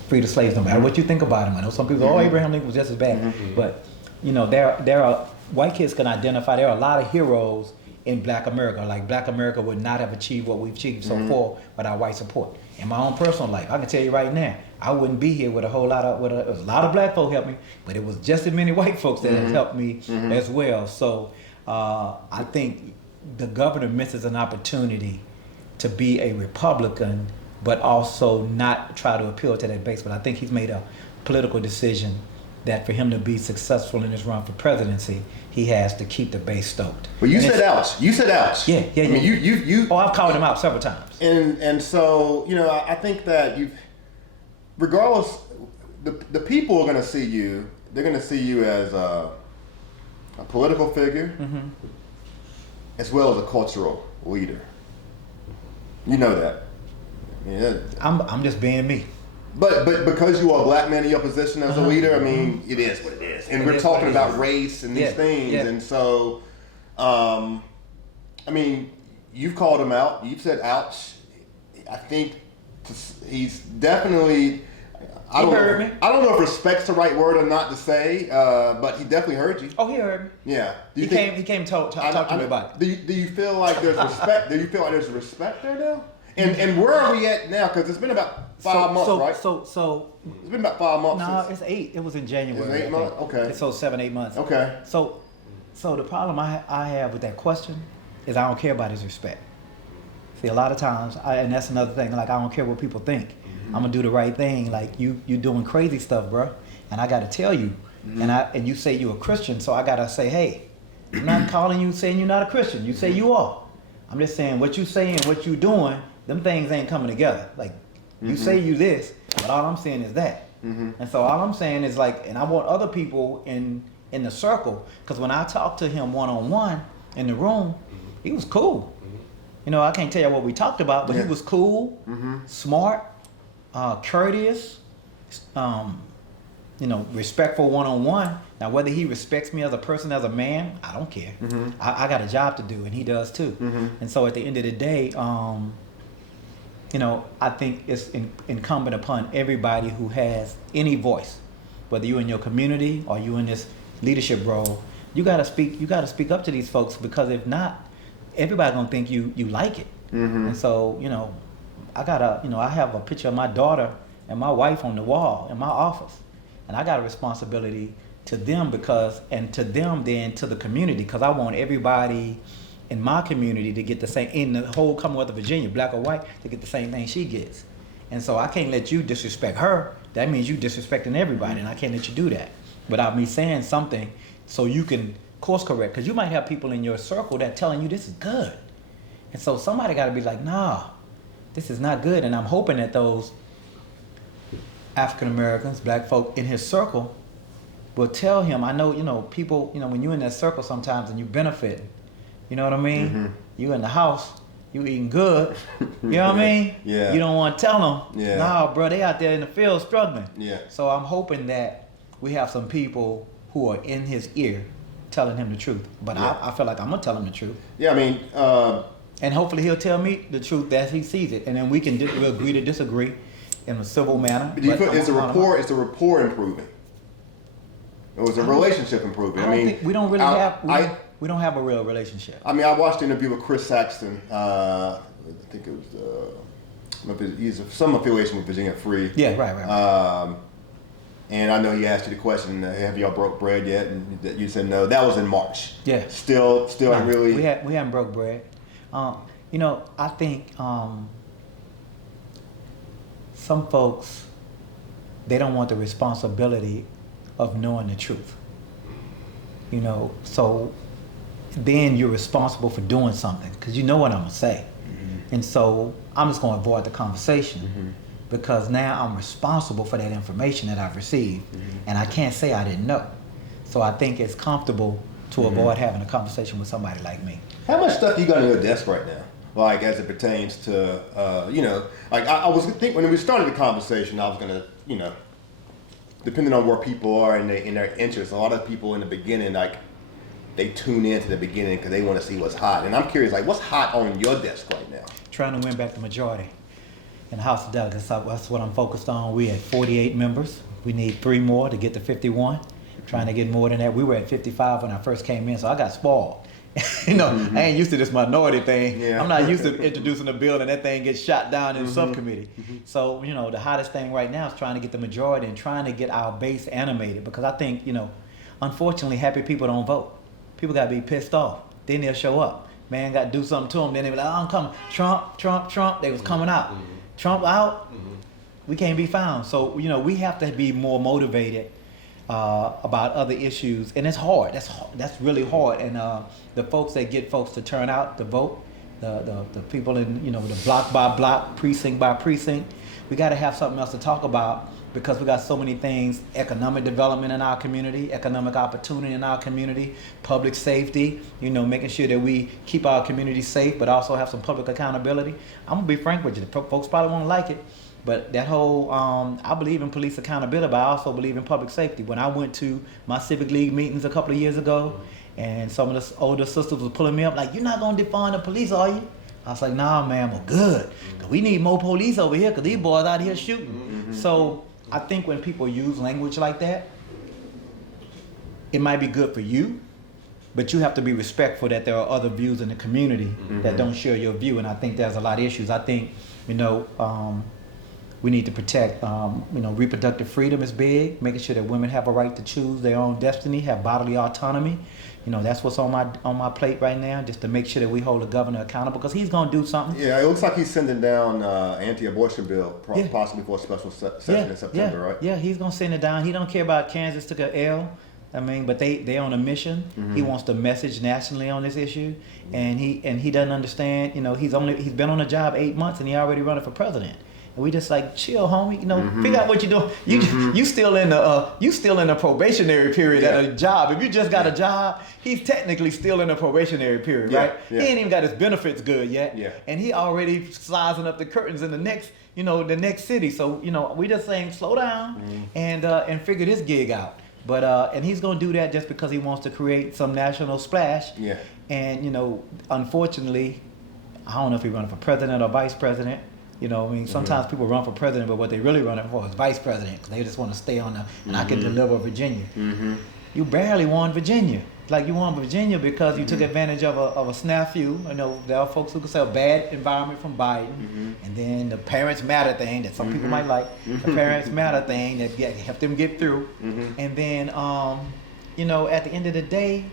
free the slaves? No matter what you think about him. I know some people say, oh, Abraham Lincoln was just as bad. But, there are, white kids can identify, there are a lot of heroes in black America. Like black America would not have achieved what we've achieved so far without white support. In my own personal life, I can tell you right now, I wouldn't be here with a whole lot of, a lot of black folk helped me, but it was just as many white folks that have helped me as well. So I think the governor misses an opportunity to be a Republican, but also not try to appeal to that base. But I think he's made a political decision that for him to be successful in his run for presidency, he has to keep the base stoked. Well, you said ouch. You said ouch. Yeah. I mean, you. Oh, I've called him out several times. And so I think that regardless, the people are going to see you. They're going to see you as a political figure, as well as a cultural leader. You know that. Yeah. I'm just being me. But because you are a black man in your position as a leader, I mean, it is what it is. And we're talking about race and these things. Yeah. And so, I mean, you've called him out. You've said ouch. I think he's definitely... I don't know if respect's the right word or not to say, but he definitely heard you. Oh, he heard me. Yeah. He came talk to me about it. Do you feel like there's respect? Do you feel like there's respect there now? And where are we at now? Because it's been about 5 months, right? So it's been about 5 months. No, it's 8. It was in January. It's 8 months. Okay. So 7, 8 months. Okay. So the problem I have with that question is I don't care about his respect. See, a lot of times, and that's another thing. Like I don't care what people think. I'm gonna do the right thing. Like you doing crazy stuff, bro. And I gotta tell you. And you say you're a Christian, so I gotta say, hey, I'm not calling you saying you're not a Christian. You say you are. I'm just saying what you saying, what you doing. Them things ain't coming together. Like, you say you this, but all I'm saying is that. And so all I'm saying is like, and I want other people in the circle, because when I talked to him one-on-one in the room, he was cool. I can't tell you what we talked about, but he was cool, smart, courteous, respectful one-on-one. Now, whether he respects me as a person, as a man, I don't care. I got a job to do, and he does too. And so at the end of the day, I think it's incumbent upon everybody who has any voice, whether you're in your community or you in this leadership role, you gotta speak up to these folks, because if not, everybody's gonna think you like it. And so, I have a picture of my daughter and my wife on the wall in my office, and I got a responsibility to them and to them then to the community, because I want everybody in my community to get the same, in the whole Commonwealth of Virginia, black or white, to get the same thing she gets. And so I can't let you disrespect her. That means you disrespecting everybody, and I can't let you do that without me saying something so you can course correct. Because you might have people in your circle that telling you this is good. And so somebody got to be like, nah, this is not good. And I'm hoping that those African Americans, black folk in his circle will tell him, I know, people, when you're in that circle sometimes and you benefiting, you know what I mean? You in the house, you eating good, you know what I mean? Yeah. You don't want to tell them, nah, bro, they out there in the field struggling. Yeah. So I'm hoping that we have some people who are in his ear telling him the truth. But I feel like I'm going to tell him the truth. Yeah, I mean... and hopefully he'll tell me the truth as he sees it. And then we'll agree to disagree. in a civil manner. But is the rapport improving? Or is the relationship improving? I mean, we don't really we don't have a real relationship. I mean, I watched the interview with Chris Saxton. I think it was he's some affiliation with Virginia Free. Yeah, right. And I know he asked you the question, have y'all broke bread yet? And you said no. That was in March. Yeah. Still no, really. We haven't broke bread. You know, I think some folks, they don't want the responsibility of knowing the truth. You know, so then you're responsible for doing something because you know what I'm gonna say. Mm-hmm. And so I'm just gonna avoid the conversation. Mm-hmm. Because now I'm responsible for that information that I've received, and I can't say I didn't know. So I think it's comfortable to avoid having a conversation with somebody like me. How much stuff you got on your desk right now? Like as it pertains to, you know, like I was thinking when we started the conversation, I was gonna, you know, depending on where people are in their interests, a lot of people in the beginning, like they tune into the beginning because they want to see what's hot. And I'm curious, like what's hot on your desk right now? Trying to win back the majority. In the House of Delegates, that's what I'm focused on. We had 48 members. We need 3 more to get to 51. Trying to get more than that. We were at 55 when I first came in, so I got spoiled. You know, I ain't used to this minority thing. Yeah. I'm not used to introducing a bill and that thing gets shot down in subcommittee. So, you know, the hottest thing right now is trying to get the majority and trying to get our base animated because I think, you know, unfortunately, happy people don't vote. People got to be pissed off. Then they'll show up. Man got to do something to them. Then they be like, oh, I'm coming. Trump, Trump, Trump. They was coming out. Trump out, we can't be found. So, you know, we have to be more motivated about other issues. And it's hard. That's really hard. And the folks that get folks to turn out to vote, the people in, you know, the block by block, precinct by precinct, we got to have something else to talk about because we got so many things, economic development in our community, economic opportunity in our community, public safety, you know, making sure that we keep our community safe, but also have some public accountability. I'm gonna be frank with you, folks probably won't like it, but that whole, I believe in police accountability, but I also believe in public safety. When I went to my Civic League meetings a couple of years ago, and some of the older sisters were pulling me up like, you're not gonna defund the police, are you? I was like, nah, man, well, good. Cause we need more police over here, cause these boys out here shooting. So I think when people use language like that, it might be good for you, but you have to be respectful that there are other views in the community that don't share your view. And I think there's a lot of issues. I think, you know, we need to protect, you know, reproductive freedom is big, making sure that women have a right to choose their own destiny, have bodily autonomy. You know, that's what's on my plate right now, just to make sure that we hold the governor accountable, because he's going to do something. Yeah, it looks like he's sending down anti-abortion bill, possibly for a special session in September, right? Yeah, he's going to send it down. He don't care about Kansas took an L. I mean, but they on a mission. He wants to message nationally on this issue, and he doesn't understand. You know, he's been on the job 8 months, and he already running for president. And we just like, chill, homie. You know, figure out what you're doing. You still in the probationary period at a job. If you just got a job, he's technically still in the probationary period, right? Yeah. He ain't even got his benefits good yet. Yeah. And he already sizing up the curtains in the next city. So, you know, we just saying slow down and figure this gig out. But and he's gonna do that just because he wants to create some national splash. Yeah. And you know, unfortunately, I don't know if he's running for president or vice president. You know, I mean, sometimes people run for president, but what they really running for is vice president because they just want to stay on the and I can deliver Virginia. You barely won Virginia. Like you won Virginia because you took advantage of a snafu. You know, there are folks who can say a bad environment from Biden, and then the Parents Matter thing that some people might like, the Parents Matter thing that helped them get through, and then you know, at the end of the day,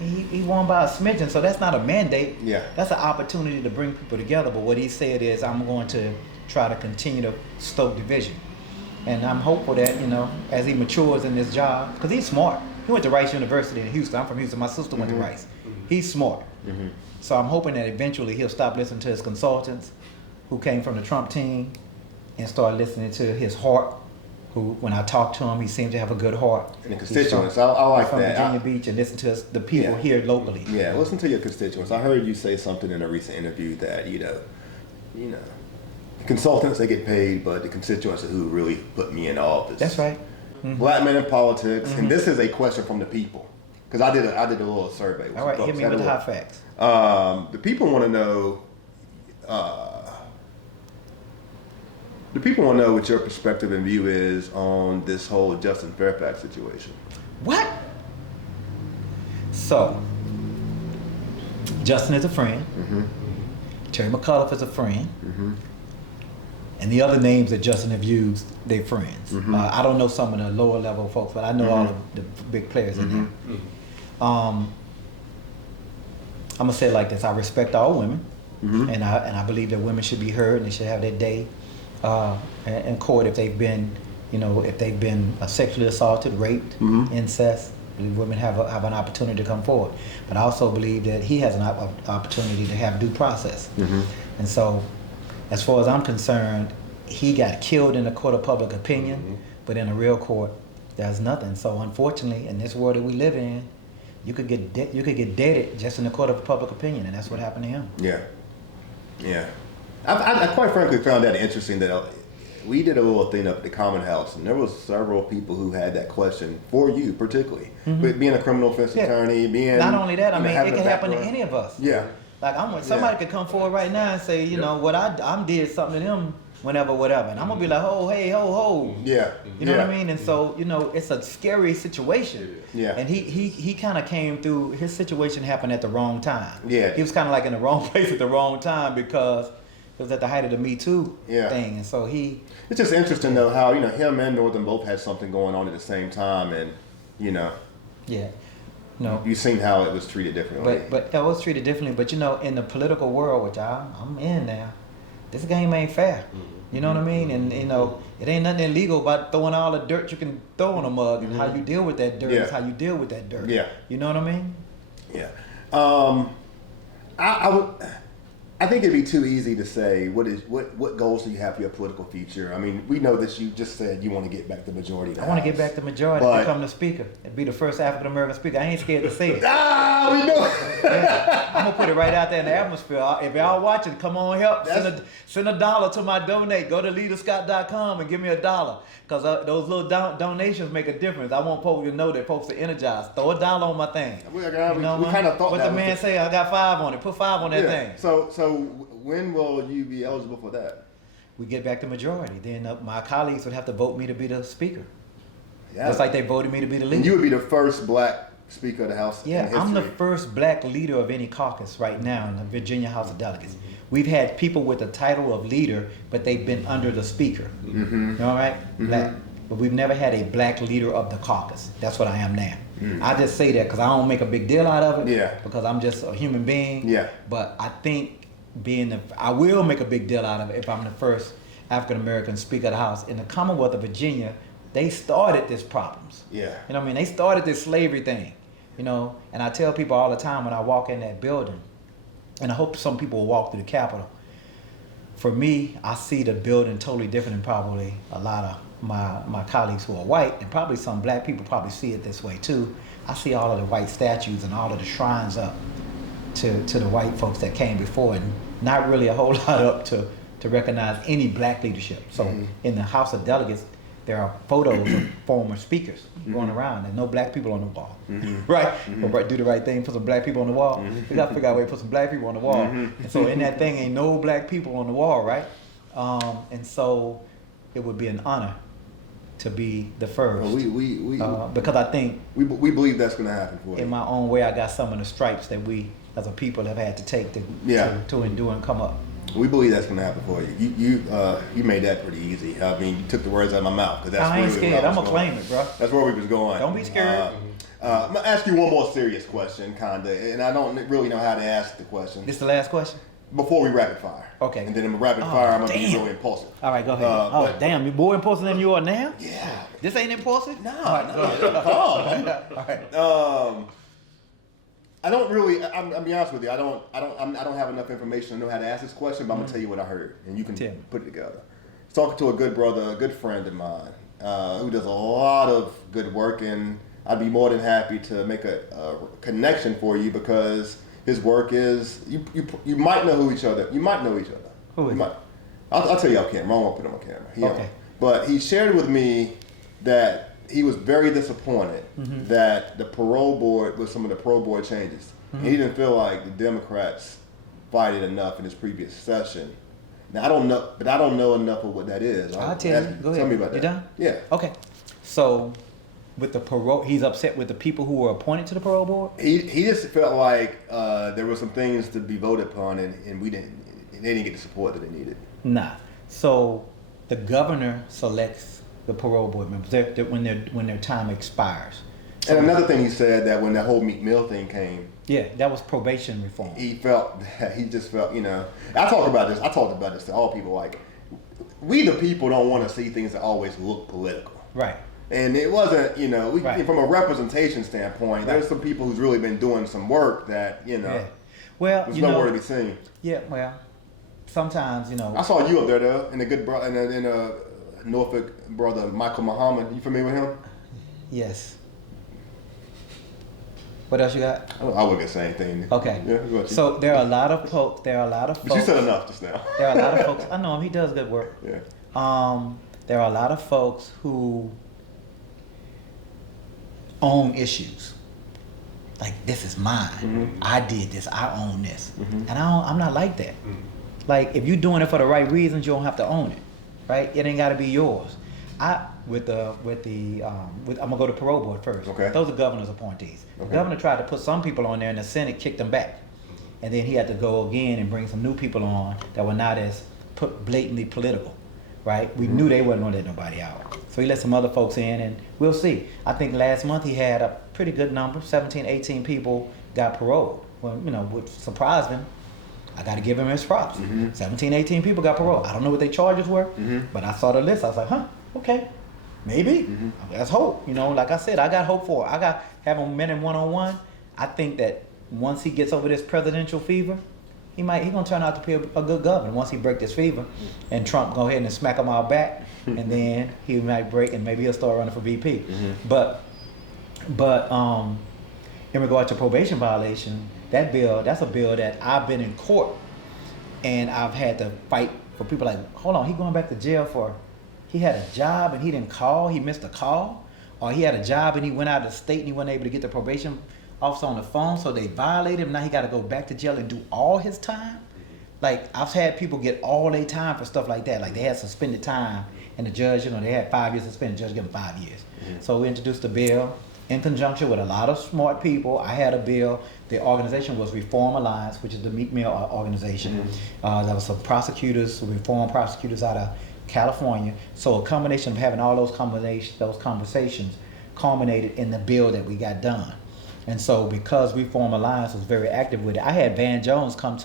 he won by a smidgen, so that's not a mandate. Yeah, that's an opportunity to bring people together. But what he said is, I'm going to try to continue to stoke division, and I'm hopeful that, you know, as he matures in this job, because he's smart. He went to Rice University in Houston. I'm from Houston. My sister went to Rice. He's smart. So I'm hoping that eventually he'll stop listening to his consultants who came from the Trump team and start listening to his heart, who, when I talk to him, he seems to have a good heart. And the constituents, I like from that. From Virginia Beach, and listen to the people here locally. Yeah, listen to your constituents. I heard you say something in a recent interview that, you know, consultants, they get paid, but the constituents are who really put me in office. That's right. Black men in politics, and this is a question from the people, because I did a little survey. All right, hit me with the hot facts. The people want to know The people want to know what your perspective and view is on this whole Justin Fairfax situation. What? So, Justin is a friend. Terry McAuliffe is a friend. And the other names that Justin have used, they're friends. I don't know some of the lower level folks, but I know all of the big players in there. I'm gonna say it like this: I respect all women, and I believe that women should be heard and they should have their day in court if they've been, sexually assaulted, raped, incest. I believe women have an opportunity to come forward, but I also believe that he has an opportunity to have due process. And so, as far as I'm concerned, he got killed in the court of public opinion, but in a real court, there's nothing. So unfortunately, in this world that we live in, you could get deaded just in the court of public opinion, and that's what happened to him. Yeah. I quite frankly found that interesting that we did a little thing up at the Common House, and there was several people who had that question for you, particularly, with being a criminal defense attorney, being not only that, I mean, it can happen to background. any of us. Yeah. Like somebody could come forward right now and say, you know, what I did something to them whenever, whatever, and I'm gonna be like, oh, hey, ho. Yeah. You know what I mean? And so, it's a scary situation. Yeah. And he kind of came through. His situation happened at the wrong time. Yeah. He was kind of like in the wrong place at the wrong time because it was at the height of the Me Too thing, and so he. It's just interesting though how him and Northern both had something going on at the same time, and Yeah. No. You've seen how it was treated differently. But it was treated differently. But in the political world, which I'm in now, this game ain't fair. You know what I mean? And it ain't nothing illegal about throwing all the dirt you can throw on a mug, and how you deal with that dirt is how you deal with that dirt. Yeah. You know what I mean? Yeah. I think it'd be too easy to say what goals do you have for your political future. I mean, we know that you just said you want to get back the majority. I want to get back the majority, become the speaker, and be the first African American speaker. I ain't scared to say it. We know. I'm gonna put it right out there in the atmosphere. If y'all watching, come on, help. Send $1 to my donate. Go to leaderscott.com and give me $1, because those little donations make a difference. I want folks to know that folks are energized. Throw $1 on my thing. We kind of thought what that the man say? I got 5 on it. Put 5 on that thing. So when will you be eligible for that? We get back the majority. Then my colleagues would have to vote me to be the speaker. Yeah. Just like they voted me to be the leader. And you would be the first black Speaker of the House. Yeah, in history. I'm the first black leader of any caucus right now in the Virginia House of Delegates. We've had people with the title of leader, but they've been under the speaker. All right? Black. But we've never had a black leader of the caucus. That's what I am now. I just say that because I don't make a big deal out of it. Yeah. Because I'm just a human being. Yeah. But I think I will make a big deal out of it if I'm the first African American Speaker of the House. In the Commonwealth of Virginia, they started these problems. Yeah. You know what I mean? They started this slavery thing. And I tell people all the time when I walk in that building, and I hope some people will walk through the Capitol. For me, I see the building totally different than probably a lot of my colleagues who are white, and probably some black people probably see it this way too. I see all of the white statues and all of the shrines up to the white folks that came before, and not really a whole lot up to recognize any black leadership. So in the House of Delegates, there are photos of former speakers going around. There's no black people on the wall, right? But do the right thing, put some black people on the wall. We got to figure out a way to put some black people on the wall. And so in that thing, ain't no black people on the wall, right? And so it would be an honor to be the first. Well, because I think we believe that's going to happen for you. In my own way, I got some of the stripes that we as a people have had to take to endure and come up. We believe that's going to happen for you. You made that pretty easy. I mean, you took the words out of my mouth. Cause that's I ain't scared. I'm going to claim it, bro. That's where we was going. Don't be scared. I'm going to ask you one more serious question, kind of, and I don't really know how to ask the question. This the last question? Before we rapid fire. Okay. And then in rapid fire, I'm going to be really impulsive. All right, go ahead. Damn, you more impulsive than you are now? Yeah. This ain't impulsive? No. All right. I don't really. I'll be honest with you. I don't have enough information to know how to ask this question. But I'm gonna tell you what I heard, and you can put it together. I was talking to a good brother, a good friend of mine, who does a lot of good work, and I'd be more than happy to make a connection for you because his work is. You might know who each other. You might know each other. Who is? I'll tell you off camera. I won't put him on camera. Okay. But he shared with me that he was very disappointed that the parole board, with some of the parole board changes, he didn't feel like the Democrats fighted enough in his previous session Now I don't know enough of what that is. I'll tell you. Go ahead. Tell me about that. You done? Yeah. Okay. So with the parole, he's upset with the people who were appointed to the parole board. He just felt like there were some things to be voted upon, and they didn't get the support that they needed. Nah. So the governor selects the parole board members when their time expires. So, and another thing he said, that when that whole Meek Mill thing came, yeah, that was probation reform. he just felt, I talked about this to all people, like, we the people don't want to see things that always look political. Right. And it wasn't, Right. from a representation standpoint, there's some people who's really been doing some work that, Yeah. Well, there's nowhere to be seen. Yeah, well, sometimes, I saw you up there though, and a good in a Norfolk brother, Michael Muhammad. You familiar with him? Yes. What else you got? I wasn't gonna say anything. Okay. Yeah, go ahead. So there are a lot of folks. But you said enough just now. There are a lot of folks. I know him. He does good work. Yeah. There are a lot of folks who own issues. Like, this is mine. Mm-hmm. I did this. I own this. Mm-hmm. And I'm not like that. Like, if you're doing it for the right reasons, you don't have to own it, right? It ain't got to be yours. I'm gonna go to parole board first. Okay. Those are governor's appointees. Okay. The governor tried to put some people on there, and the Senate kicked them back. And then he had to go again and bring some new people on that were not as blatantly political, right? We knew they wasn't gonna let nobody out. So he let some other folks in, and we'll see. I think last month he had a pretty good number, 17, 18 people got paroled. Well, what surprised him, I got to give him his props. 17, 18 people got paroled. I don't know what their charges were, but I saw the list. I was like, okay, maybe. That's hope. Like I said, I got hope for it. Having met him one-on-one. I think that once he gets over this presidential fever, he gonna turn out to be a good governor once he break this fever, and Trump go ahead and smack him out back, and then he might break, and maybe he'll start running for VP. But in regard to probation violation, that's a bill that I've been in court, and I've had to fight for people like, hold on, he going back to jail for, he had a job and he didn't call, he missed a call, or he had a job and he went out of the state and he wasn't able to get the probation officer on the phone, so they violated him. Now he got to go back to jail and do all his time. Like, I've had people get all their time for stuff like that. Like, they had suspended time, and the judge, they had 5 years suspended. The judge gave them 5 years. So we introduced a bill in conjunction with a lot of smart people. I had a bill. The organization was Reform Alliance, which is the Meek Mill organization. There was some prosecutors, reform prosecutors out of California. So a combination of having all those conversations culminated in the bill that we got done. And so because Reform Alliance was very active with it, I had Van Jones come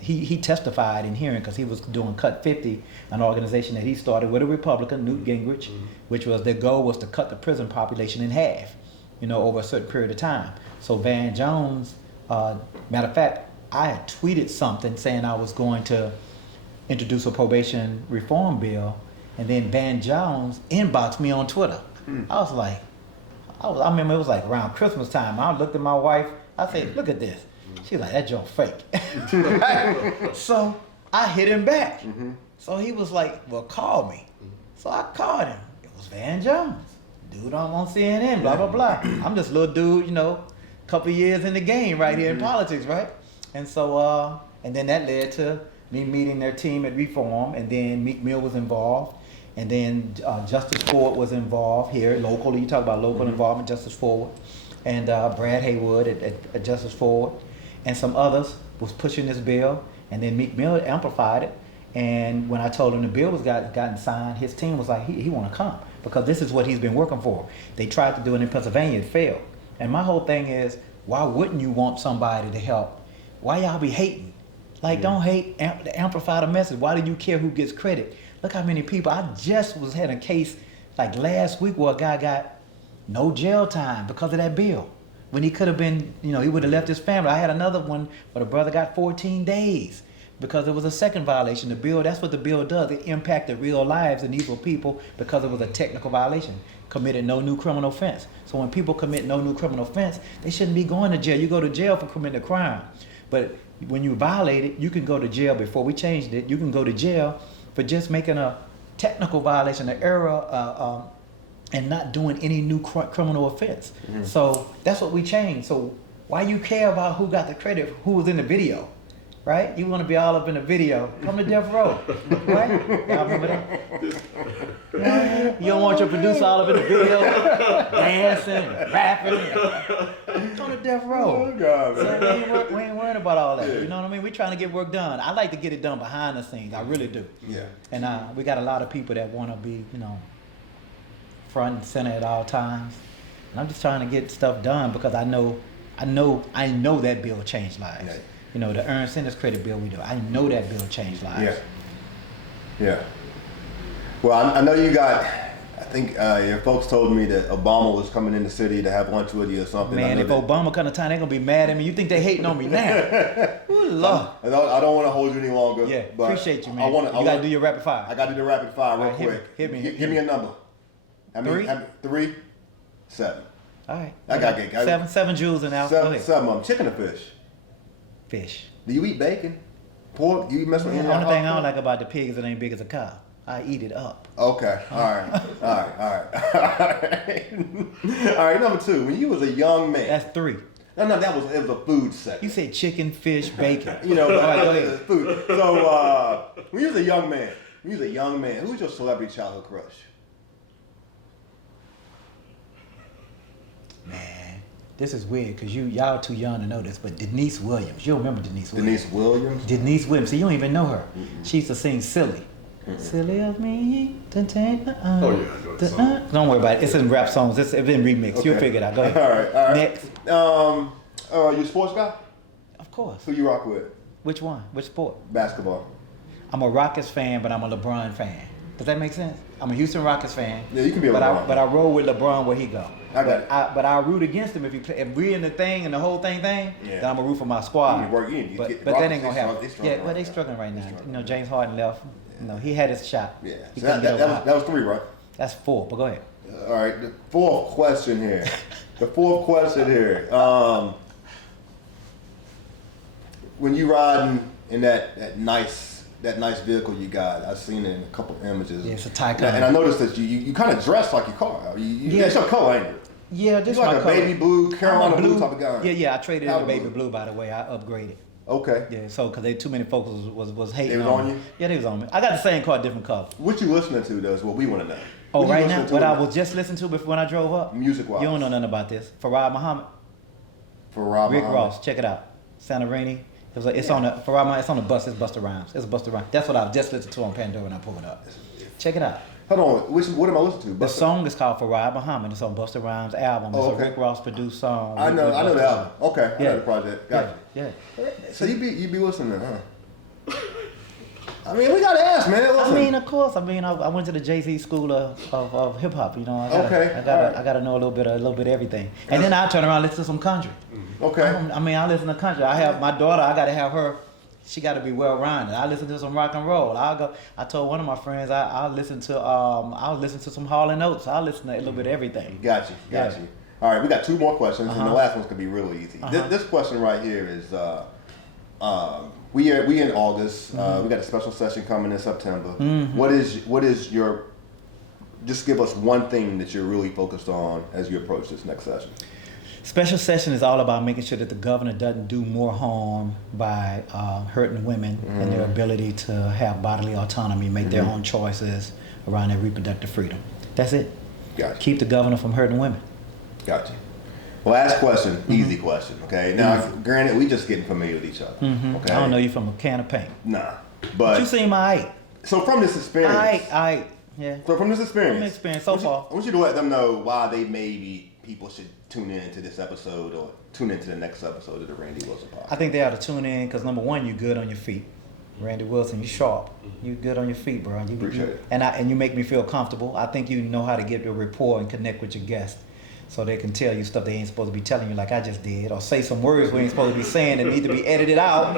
he testified in hearing because he was doing Cut 50, an organization that he started with a Republican, Newt Gingrich, which was their goal was to cut the prison population in half, over a certain period of time. So Van Jones, matter of fact, I had tweeted something saying I was going to introduce a probation reform bill, and then Van Jones inboxed me on Twitter. I remember it was like around Christmas time. I looked at my wife. I said, "Look at this." She was like, "That joint fake." So I hit him back. So he was like, "Well, call me." So I called him. It was Van Jones, dude. I'm on CNN. Blah blah blah. I'm just a little dude, couple years in the game right here in politics, right? And so, and then that led to me meeting their team at Reform, and then Meek Mill was involved. And then Justice Ford was involved here locally. You talk about local involvement, Justice Ford, and Brad Haywood at Justice Ford, and some others was pushing this bill. And then Meek Mill amplified it. And when I told him the bill was gotten signed, his team was like, he want to come because this is what he's been working for. They tried to do it in Pennsylvania, it failed. And my whole thing is, why wouldn't you want somebody to help? Why y'all be hating? Like, don't hate, amplify the message. Why do you care who gets credit? Look how many people. I just had a case like last week where a guy got no jail time because of that bill. When he could have been, he would have left his family. I had another one where the brother got 14 days because it was a second violation. The bill, that's what the bill does. It impacted real lives, and these were people because it was a technical violation. Committed no new criminal offense. So when people commit no new criminal offense, they shouldn't be going to jail. You go to jail for committing a crime. But when you violate it, you can go to jail. Before we changed it, you can go to jail for just making a technical violation, an error, and not doing any new criminal offense. So that's what we changed. So why you care about who got the credit, who was in the video? right? You want to be all up in the video. Come to Death Row, right? Y'all remember that? You don't want your producer all up in the video, dancing, rapping. Come to Death Row. Oh, God, man. So we ain't worrying about all that. You know what I mean? We're trying to get work done. I like to get it done behind the scenes. I really do. Yeah. And we got a lot of people that want to be, front and center at all times. And I'm just trying to get stuff done because I know that bill changed lives. Yeah. The earned sentence credit bill we do. I know that bill changed lives. Yeah. Well, I know you got. I think your folks told me that Obama was coming in the city to have lunch with you or something. Man, if Obama come to town, they're gonna be mad at me. You think they hating on me now? Ooh, Lord. I don't want to hold you any longer. Yeah, but appreciate you, man. You gotta do your rapid fire. I got to do the rapid fire real All right, quick. hit me. Give me a number. Three? 3, 7. All right. I got it. 7 jewels and out. Go ahead. 7 of them. Chicken or fish? Fish. Do you eat bacon? Pork? Do you mess with The any only of that thing I hot don't pork? like about the pig is it ain't big as a cow. I eat it up. Okay. All right. All right. Number 2. When you was a young man. That's 3. No, it was a food segment. You say chicken, fish, bacon. All right, go ahead. Food. So when you was a young man, who's your celebrity childhood crush? Man, this is weird because y'all too young to know this, but Denise Williams. You remember Denise Williams? Denise Williams? Denise Williams. See, you don't even know her. She used to sing Silly. Silly of me to take the Oh, yeah, I know that song. Don't worry about it. It's in rap songs. It's been remixed. You'll figure it out. Go ahead. All right. Next. You a sports guy? Of course. Who you rock with? Which one? Which sport? Basketball. I'm a Rockets fan, but I'm a LeBron fan. Does that make sense? I'm a Houston Rockets fan. Yeah, you can be a but LeBron. But I roll with LeBron where he go. I got it. But I root against him if we're in the thing and the whole thing. Yeah. Then I'm gonna root for my squad. You need to work- you need to but get the but that Rockets, ain't gonna they happen. struggling Yeah, right but they now. struggling right They now. struggling. James Harden left. He had his shot. Yeah. He So couldn't get over that was 3, right? That's 4. But go ahead. All right. The fourth question here. When you riding in that nice vehicle you got, I've seen it in a couple images. Yeah, it's a Taycan. And I noticed that you kind of dress like your car. It's your color, ain't it? Yeah, this You like my a color. baby blue, Carolina I'm a blue type of guy. Yeah. I traded in Powder a baby blue. blue, by the way. I upgraded. Okay. Yeah, so because too many folks was hating They was on me. you? Yeah, they was on me. I got the same car, different color. What you listening to though is what we want to know. Oh, What you right now, listening to what I now? was just listening to before when I drove up. Music-wise. You don't know nothing about this. Farad Muhammad, For Rob Rick Muhammad. Ross, check it out. Santorini. It's on the Farad Muhammad. It's on the bus. It's Busta Rhymes. It's Busta Rhymes. That's what I just listened to on Pandora when I pulled it up. Check it out. Hold on. What am I listening to? The song is called Farad Muhammad. It's on Busta Rhymes' album. It's Oh, a okay. Rick Ross produced song. I know with the Busta album. Rhymes. Okay. I Yeah. know the project. Gotcha. Yeah. So you be listening, huh? I mean, we gotta ask, man. Listen. I mean, of course. I went to the Jay-Z school of hip hop. I gotta know a little bit of everything. And then I turn around and listen to some country. Okay. I listen to country. I have my daughter. I gotta have her. She gotta be well rounded. I listen to some rock and roll. I told one of my friends I'll listen to some Hall and Oates. I'll listen to a little bit of everything. Got you. Yeah. All right, we got 2 more questions, and the Uh-huh. last one's gonna be real easy. Uh-huh. This question right here is, we in August. We got a special session coming in September. Mm-hmm. What is your? Just give us one thing that you're really focused on as you approach this next session. Special session is all about making sure that the governor doesn't do more harm by hurting women and their ability to have bodily autonomy, make their own choices around their reproductive freedom. That's it. Gotcha. Keep the governor from hurting women. Gotcha. Last question, easy question. Okay. Now, granted, we just getting familiar with each other. Okay. I don't know you from a can of paint. Nah. But you But seen my height. so from this experience. Yeah. So from this experience. From the experience so far. I want you to let them know why people should tune in to this episode or tune into the next episode of the Randy Wilson podcast. I think they ought to tune in because number one, you're good on your feet. Randy Wilson, you sharp. You good on your feet, bro. Appreciate it. And you make me feel comfortable. I think you know how to get a rapport and connect with your guests, so they can tell you stuff they ain't supposed to be telling you, like I just did, or say some words we ain't supposed to be saying that need to be edited out.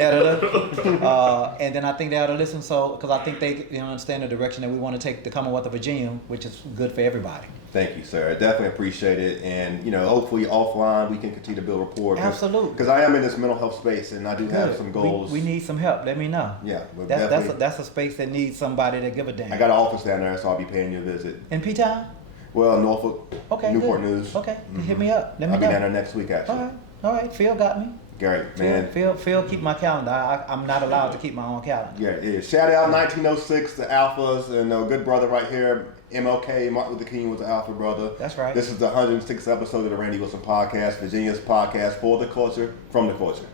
Editor. And then I think they ought to listen, because I think they understand the direction that we want to take the Commonwealth of Virginia, which is good for everybody. Thank you, sir. I definitely appreciate it. And, hopefully offline we can continue to build rapport. Absolutely. Because I am in this mental health space and I do have some goals. We need some help. Let me know. Yeah. We're That's definitely- a space that needs somebody to give a damn. I got an office down there, so I'll be paying you a visit. In P-Town? Well, Norfolk, Okay, Newport good. News. Okay, hit me up. Let me I'll be know. down there next week, actually. All right. Phil got me. Great, man. Phil, keep my calendar. I'm not allowed to keep my own calendar. Yeah. Shout out 1906, the Alphas, and a good brother right here, MLK, Martin Luther King was the Alpha brother. That's right. This is the 106th episode of the Randy Wilson Podcast, Virginia's podcast for the culture, from the culture.